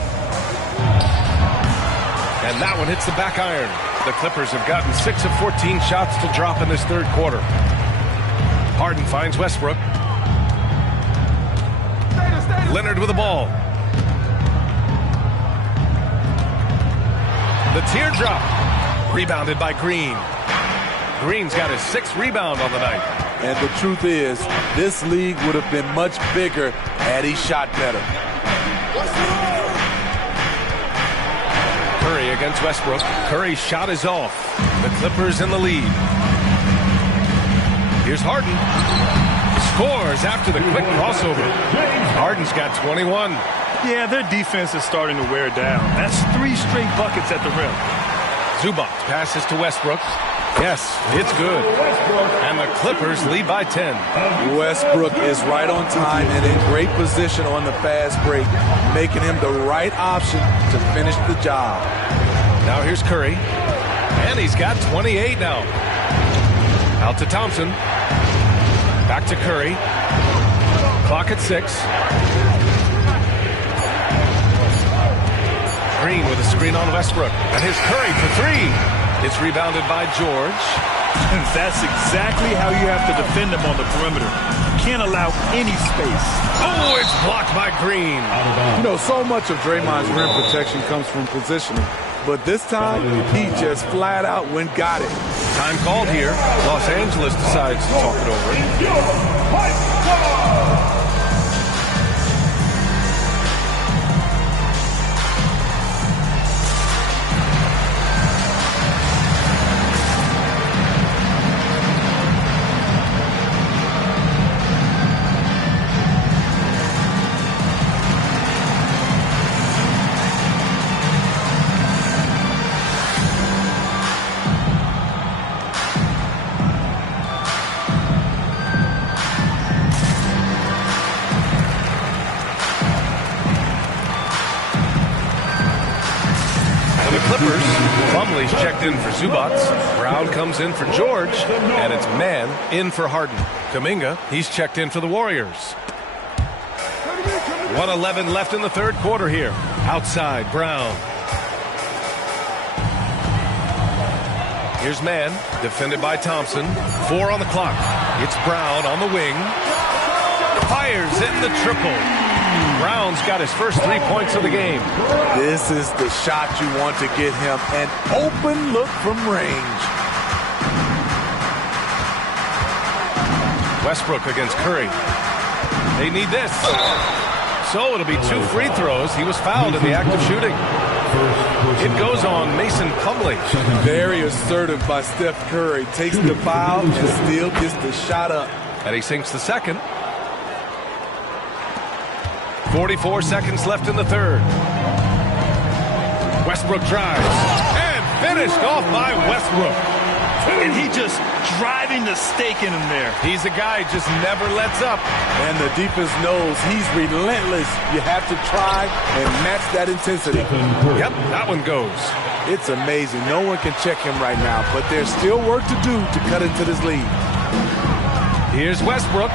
And that one hits the back iron. The Clippers have gotten 6 of 14 shots to drop in this 3rd quarter. Harden finds Westbrook. Leonard with the ball. The teardrop. Rebounded by Green. Green's got his 6th rebound on the night. And the truth is, this league would have been much bigger had he shot better. Curry against Westbrook. Curry's shot is off. The Clippers in the lead. Here's Harden. Scores after the quick crossover. Harden's got 21. Yeah, their defense is starting to wear down. That's 3 straight buckets at the rim. Zubac passes to Westbrook. Yes, it's good. And the Clippers lead by 10. Westbrook is right on time and in great position on the fast break, making him the right option to finish the job. Now here's Curry. And he's got 28 now. Out to Thompson. Back to Curry. Clock at 6. Green with a screen on Westbrook. And here's Curry for 3. It's rebounded by George. And that's exactly how you have to defend him on the perimeter. You can't allow any space. Oh, it's blocked by Green. You know, so much of Draymond's rim protection comes from positioning. But this time, he just flat out went got it. Time called here. Los Angeles decides to talk it over. Plumlee's checked in for Zubac. Brown comes in for George. And it's Mann in for Harden. Kuminga, he's checked in for the Warriors. 1:11 left in the 3rd quarter here. Outside, Brown. Here's Mann, defended by Thompson. 4 on the clock. It's Brown on the wing. fires in the triple. Brown's got his first 3 points of the game. This is the shot you want to get him. An open look from range. Westbrook against Curry. They need this. So it'll be 2 free throws. He was fouled in the act of shooting. It goes on Mason Plumlee. Very assertive by Steph Curry. Takes the foul and still gets the shot up. And he sinks the second. 44 seconds left in the third. Westbrook drives. And finished off by Westbrook. And he just driving the stake in him there. He's a guy just never lets up. And the defense knows he's relentless. You have to try and match that intensity. Yep, that one goes. It's amazing. No one can check him right now, but there's still work to do to cut into this lead. Here's Westbrook.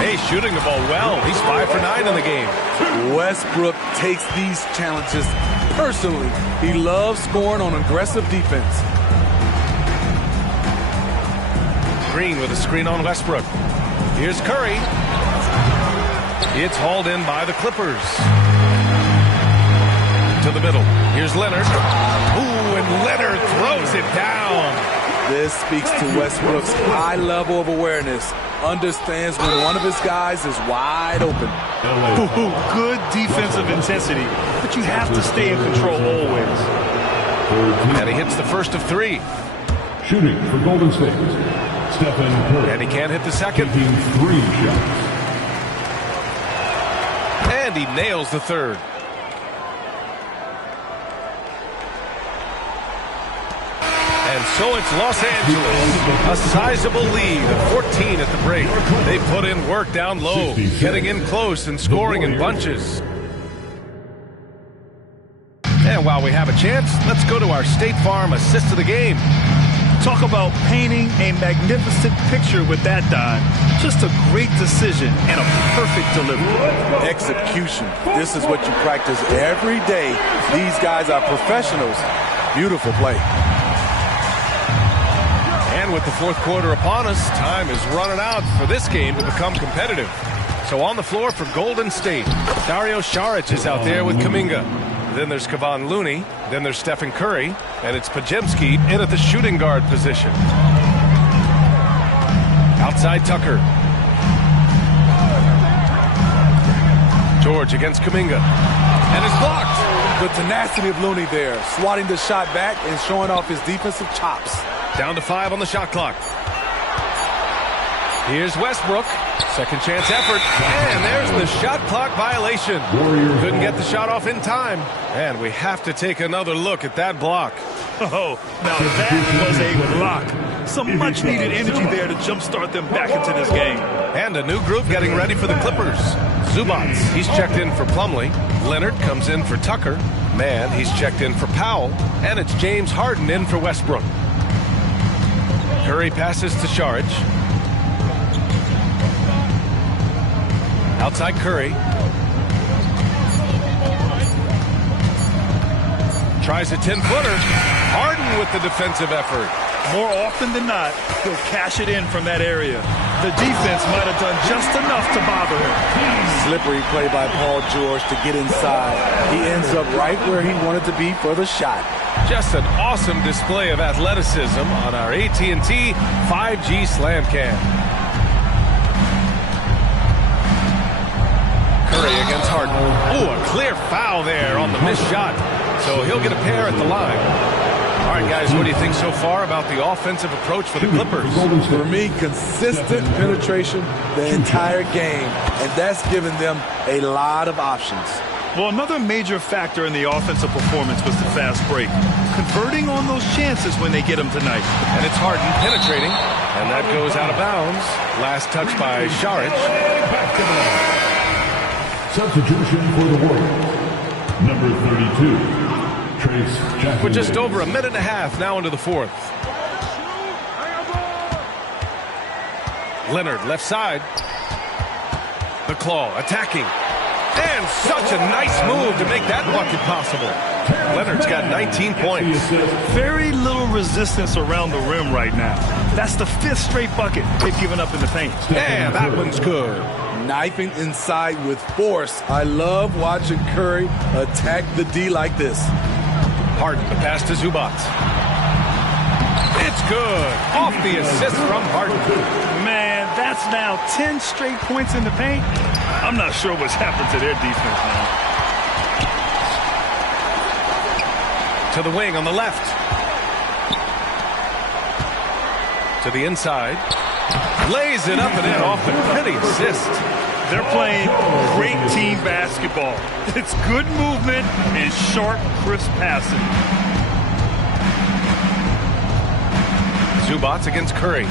Hey, shooting the ball well. He's 5 for 9 in the game. Westbrook takes these challenges personally. He loves scoring on aggressive defense. Green with a screen on Westbrook. Here's Curry. It's hauled in by the Clippers. To the middle. Here's Leonard. Ooh, and Leonard throws it down. This speaks to Westbrook's high level of awareness. Understands when one of his guys is wide open. Ooh, good defensive intensity, but you have to stay in control always. And he hits the first of 3. Shooting for Golden State, Stephen Curry. And he can't hit the second. 3 shots. And he nails the third. And so it's Los Angeles, a sizable lead of 14 at the break. They put in work down low, getting in close and scoring in bunches. And while we have a chance, let's go to our State Farm assist of the game. Talk about painting a magnificent picture with that dive. Just a great decision and a perfect delivery. Execution. This is what you practice every day. These guys are professionals. Beautiful play. And with the fourth quarter upon us, time is running out for this game to become competitive. So on the floor for Golden State, Dario Saric is out there with Kuminga. Then there's Kevon Looney. Then there's Stephen Curry. And it's Podziemski in at the shooting guard position. Outside Tucker. George against Kuminga. And it's blocked. The tenacity of Looney there, swatting the shot back and showing off his defensive chops. Down to 5 on the shot clock. Here's Westbrook. Second chance effort. And there's the shot clock violation. Couldn't get the shot off in time. And we have to take another look at that block. Oh, now that was a block. Some much needed energy there to jumpstart them back into this game. And a new group getting ready for the Clippers. Zubats, he's checked in for Plumlee. Leonard comes in for Tucker. Mann, he's checked in for Powell. And it's James Harden in for Westbrook. Curry passes to Saric. Outside Curry. Tries a 10-footer. Harden with the defensive effort. More often than not, he'll cash it in from that area. The defense might have done just enough to bother him. Slippery play by Paul George to get inside. He ends up right where he wanted to be for the shot. Just an awesome display of athleticism on our AT&T 5G Slam Cam. Curry against Harden. Oh, a clear foul there on the missed shot. So he'll get a pair at the line. All right, guys, what do you think so far about the offensive approach for the Clippers? For me, consistent penetration the entire game, and that's given them a lot of options. Well, another major factor in the offensive performance was the fast break. Converting on those chances when they get them tonight. And it's Harden penetrating, and that goes out of bounds. Last touch by Saric. Substitution for the Warriors. Number 32. We're just over a minute and a half now into the fourth. Leonard left side. The claw attacking. And such a nice move to make that bucket possible. Leonard's got 19 points. Very little resistance around the rim right now. That's the 5th straight bucket they've given up in the paint. And that one's good. knifing inside with force. I love watching Curry attack the D like this. Harden, the pass to Zubac. It's good. Off the assist from Harden. Man, that's now 10 straight points in the paint. I'm not sure what's happened to their defense now. To the wing on the left. To the inside. Lays it up and in off the pretty assist. They're playing great team basketball. It's good movement and sharp, crisp passing. Zubac against Curry.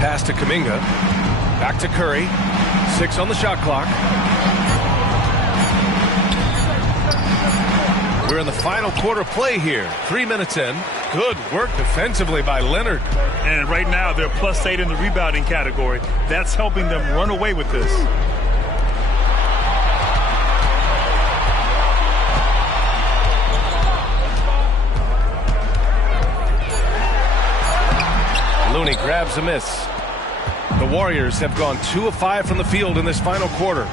Pass to Kuminga. Back to Curry. 6 on the shot clock. We're in the final quarter play here. 3 minutes in. Good work defensively by Leonard. And right now they're +8 in the rebounding category. That's helping them run away with this. Looney grabs a miss. The Warriors have gone 2 of 5 from the field in this final quarter.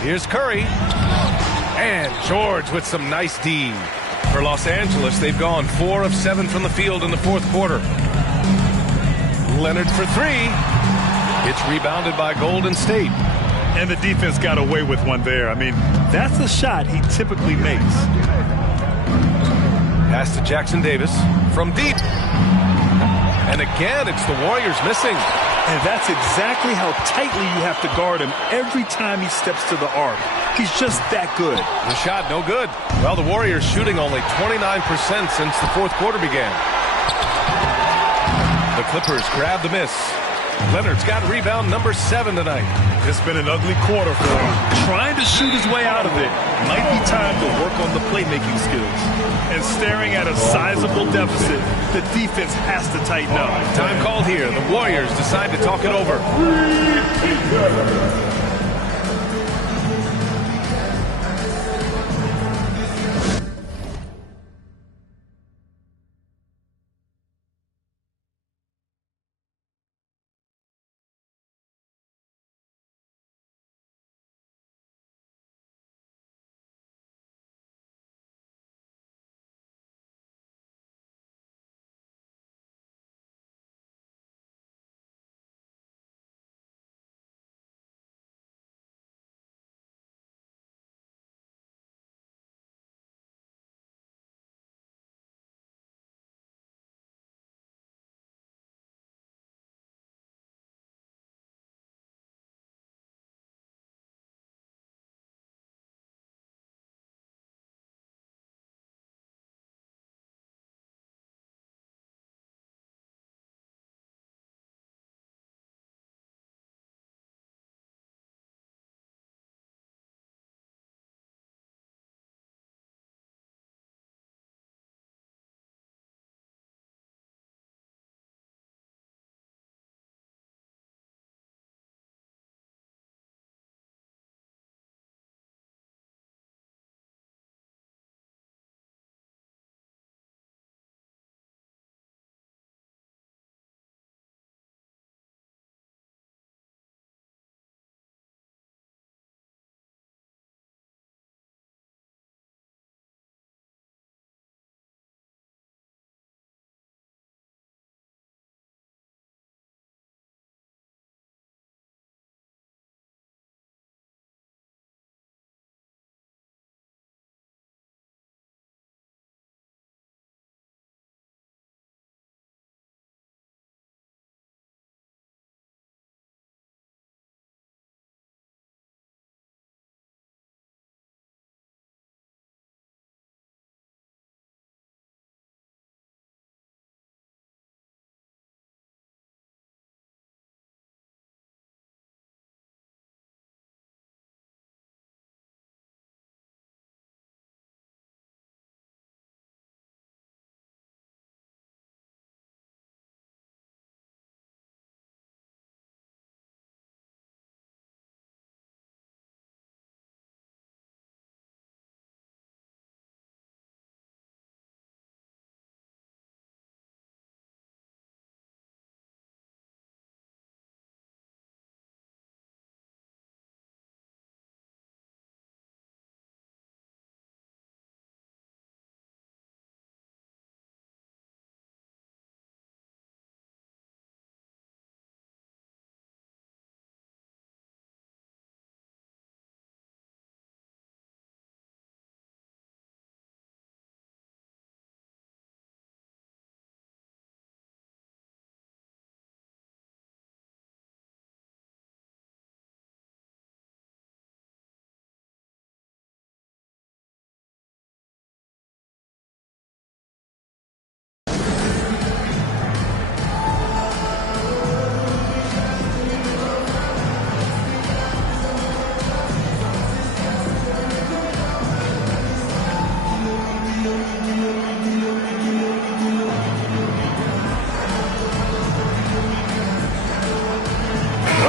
Here's Curry. And George with some nice D. For Los Angeles, they've gone 4 of 7 from the field in the fourth quarter. Leonard for 3. It's rebounded by Golden State. And the defense got away with one there. I mean, that's a shot he typically makes. Pass to Jackson Davis from deep. And again, it's the Warriors missing. And that's exactly how tightly you have to guard him every time he steps to the arc. He's just that good. The shot, no good. Well, the Warriors shooting only 29% since the fourth quarter began. The Clippers grab the miss. Leonard's got rebound number 7 tonight. It's been an ugly quarter for him. Trying to shoot his way out of it. Might be time to work on the playmaking skills. And staring at a sizable deficit, the defense has to tighten up. Time called here. The Warriors decide to talk it over.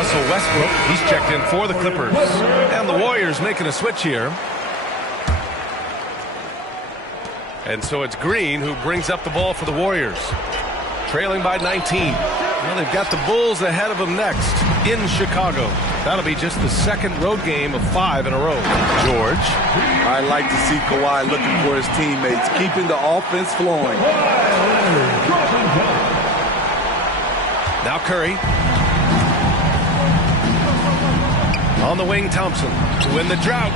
Russell Westbrook. He's checked in for the Clippers. And the Warriors making a switch here. And so it's Green who brings up the ball for the Warriors. Trailing by 19. Well, they've got the Bulls ahead of them next in Chicago. That'll be just the second road game of 5 in a row. George. I like to see Kawhi looking for his teammates, keeping the offense flowing. Now Curry. On the wing, Thompson to win the drought.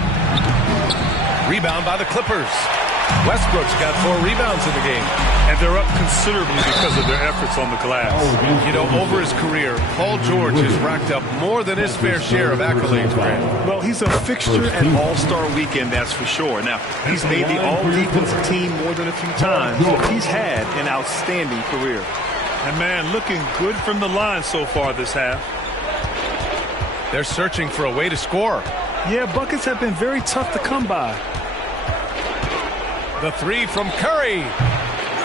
Rebound by the Clippers. Westbrook's got 4 rebounds in the game. And they're up considerably because of their efforts on the glass. You know, over his career, Paul George has racked up more than his fair share of accolades, Grant. Well, he's a fixture at All-Star Weekend, that's for sure. Now, he's made the All-Defensive team more than a few times. He's had an outstanding career. And, man, looking good from the line so far this half. They're searching for a way to score. Yeah, buckets have been very tough to come by. The 3 from Curry.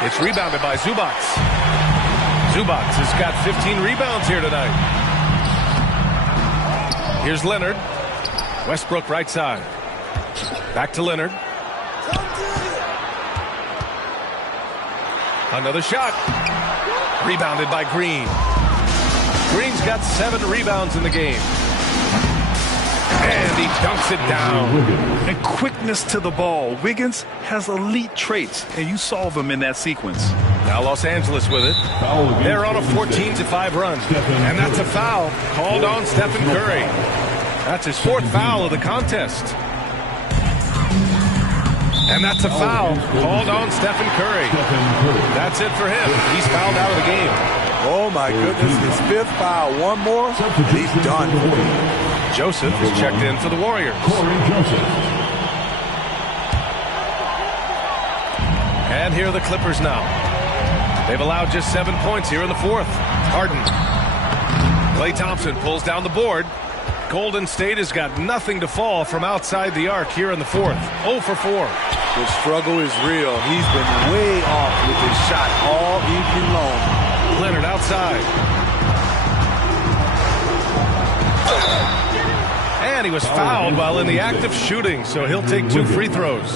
It's rebounded by Zubac. Zubac has got 15 rebounds here tonight. Here's Leonard. Westbrook right side. Back to Leonard. Another shot. Rebounded by Green. Green's got 7 rebounds in the game. And he dunks it down. And quickness to the ball. Wiggins has elite traits, and you saw them in that sequence. Now Los Angeles with it. They're on a 14-5 run. And that's a foul called on Stephen Curry. That's his 4th foul of the contest. And that's a foul called on Stephen Curry. That's it for him. He's fouled out of the game. Oh, my goodness. His 5th foul. One more, and he's done. Joseph is checked in for the Warriors. And here are the Clippers now. They've allowed just 7 points here in the 4th. Harden. Klay Thompson pulls down the board. Golden State has got nothing to fall from outside the arc here in the 4th. 0 for 4. The struggle is real. He's been way off with his shot all evening long. Leonard outside. And he was fouled while in the act of shooting, so he'll take 2 free throws.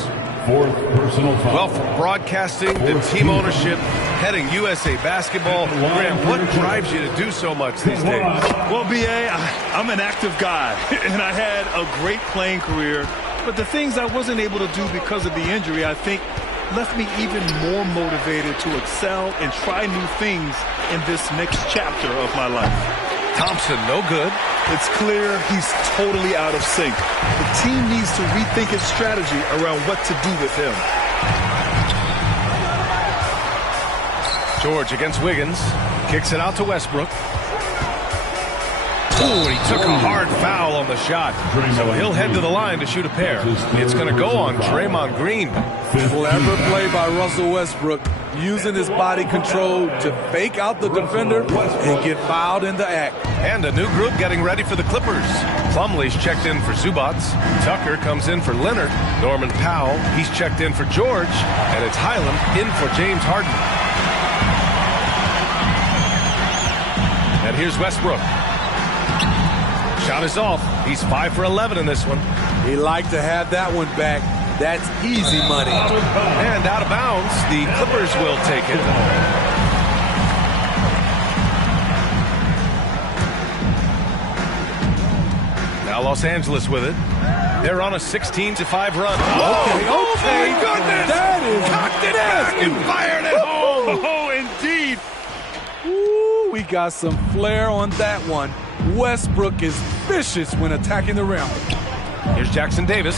4th personal foul. Well, for broadcasting, the team ownership, heading USA Basketball, Graham, what drives you to do so much these days? Well, B.A., I'm an active guy, and I had a great playing career, but the things I wasn't able to do because of the injury, I think, left me even more motivated to excel and try new things in this next chapter of my life. Thompson, no good. It's clear he's totally out of sync. The team needs to rethink its strategy around what to do with him. George against Wiggins. Kicks it out to Westbrook. Ooh, he took a hard foul on the shot. So he'll head to the line to shoot a pair. It's going to go on Draymond Green. Clever play by Russell Westbrook, using his body control to fake out the defender and get fouled in the act. And a new group getting ready for the Clippers. Plumlee's checked in for Zubac. Tucker comes in for Leonard. Norman Powell, he's checked in for George. And it's Highland in for James Harden. And here's Westbrook. Shot is off. He's 5 for 11 in this one. He'd like to have that one back. That's easy money. And out of bounds, the Clippers will take it. Now Los Angeles with it. They're on a 16-5 run. Okay. Oh my goodness! That is cocked it back and fired it home. Oh, indeed. Ooh, we got some flair on that one. Westbrook is vicious when attacking the rim. Here's Jackson Davis.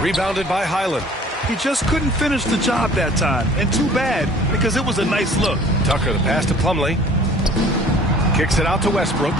Rebounded by Highland. He just couldn't finish the job that time. And too bad, because it was a nice look. Tucker, the pass to Plumlee. Kicks it out to Westbrook.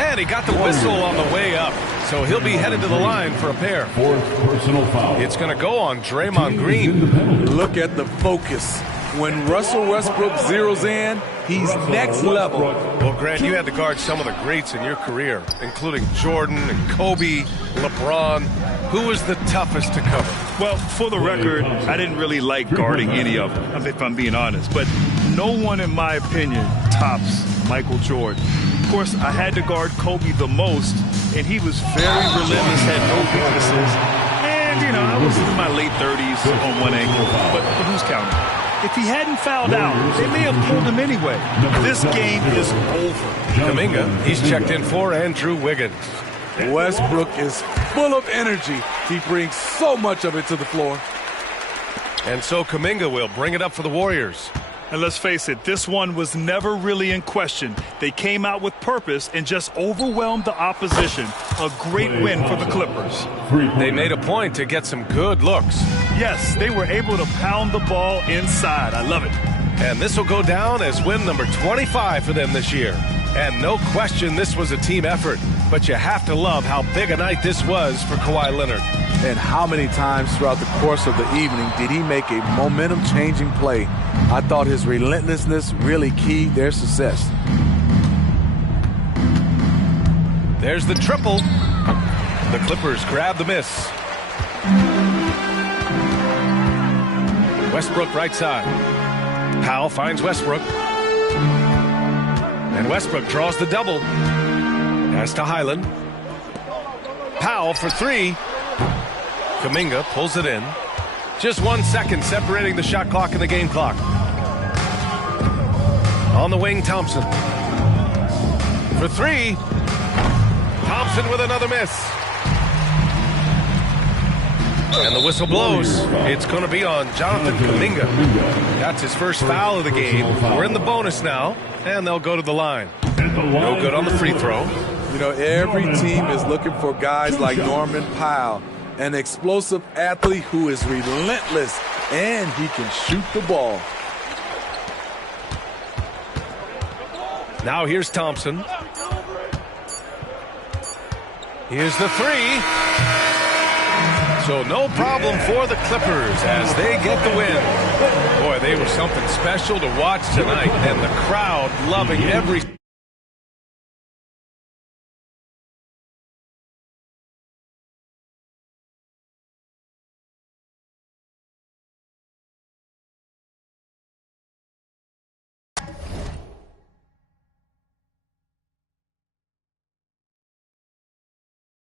And he got the whistle on the way up. So he'll be headed to the line for a pair. 4th personal foul. It's going to go on Draymond Green. Look at the focus. When Russell Westbrook zeroes in, he's next level. Well, Grant, you had to guard some of the greats in your career, including Jordan and Kobe, LeBron. Who was the toughest to cover? Well, for the record, I didn't really like guarding any of them, if I'm being honest. But no one, in my opinion, tops Michael Jordan. Of course, I had to guard Kobe the most, and he was very relentless, had no weaknesses. And, you know, I was in my late 30s on one ankle, but who's counting? If he hadn't fouled out, they may have pulled him anyway. This game is over. Kuminga, he's checked in for Andrew Wiggins. Westbrook is full of energy. He brings so much of it to the floor. And so Kuminga will bring it up for the Warriors. And let's face it, this one was never really in question. They came out with purpose and just overwhelmed the opposition. A great win for the Clippers. They made a point to get some good looks. Yes, they were able to pound the ball inside. I love it. And this will go down as win number 25 for them this year. And no question this was a team effort. But you have to love how big a night this was for Kawhi Leonard. And how many times throughout the course of the evening did he make a momentum-changing play? I thought his relentlessness really keyed their success. There's the triple. The Clippers grab the miss. Westbrook right side. Powell finds Westbrook. And Westbrook draws the double. Pass to Highland. Powell for three. Kuminga pulls it in. Just 1 second separating the shot clock and the game clock. On the wing, Thompson. For three. Thompson with another miss. And the whistle blows. It's going to be on Jonathan Kuminga. That's his first foul of the game. We're in the bonus now, and they'll go to the line. No good on the free throw. You know, every team is looking for guys like Norman Powell, an explosive athlete who is relentless, and he can shoot the ball. Now here's Thompson. Here's the three. So no problem for the Clippers as they get the win. Boy, they were something special to watch tonight, and the crowd loving every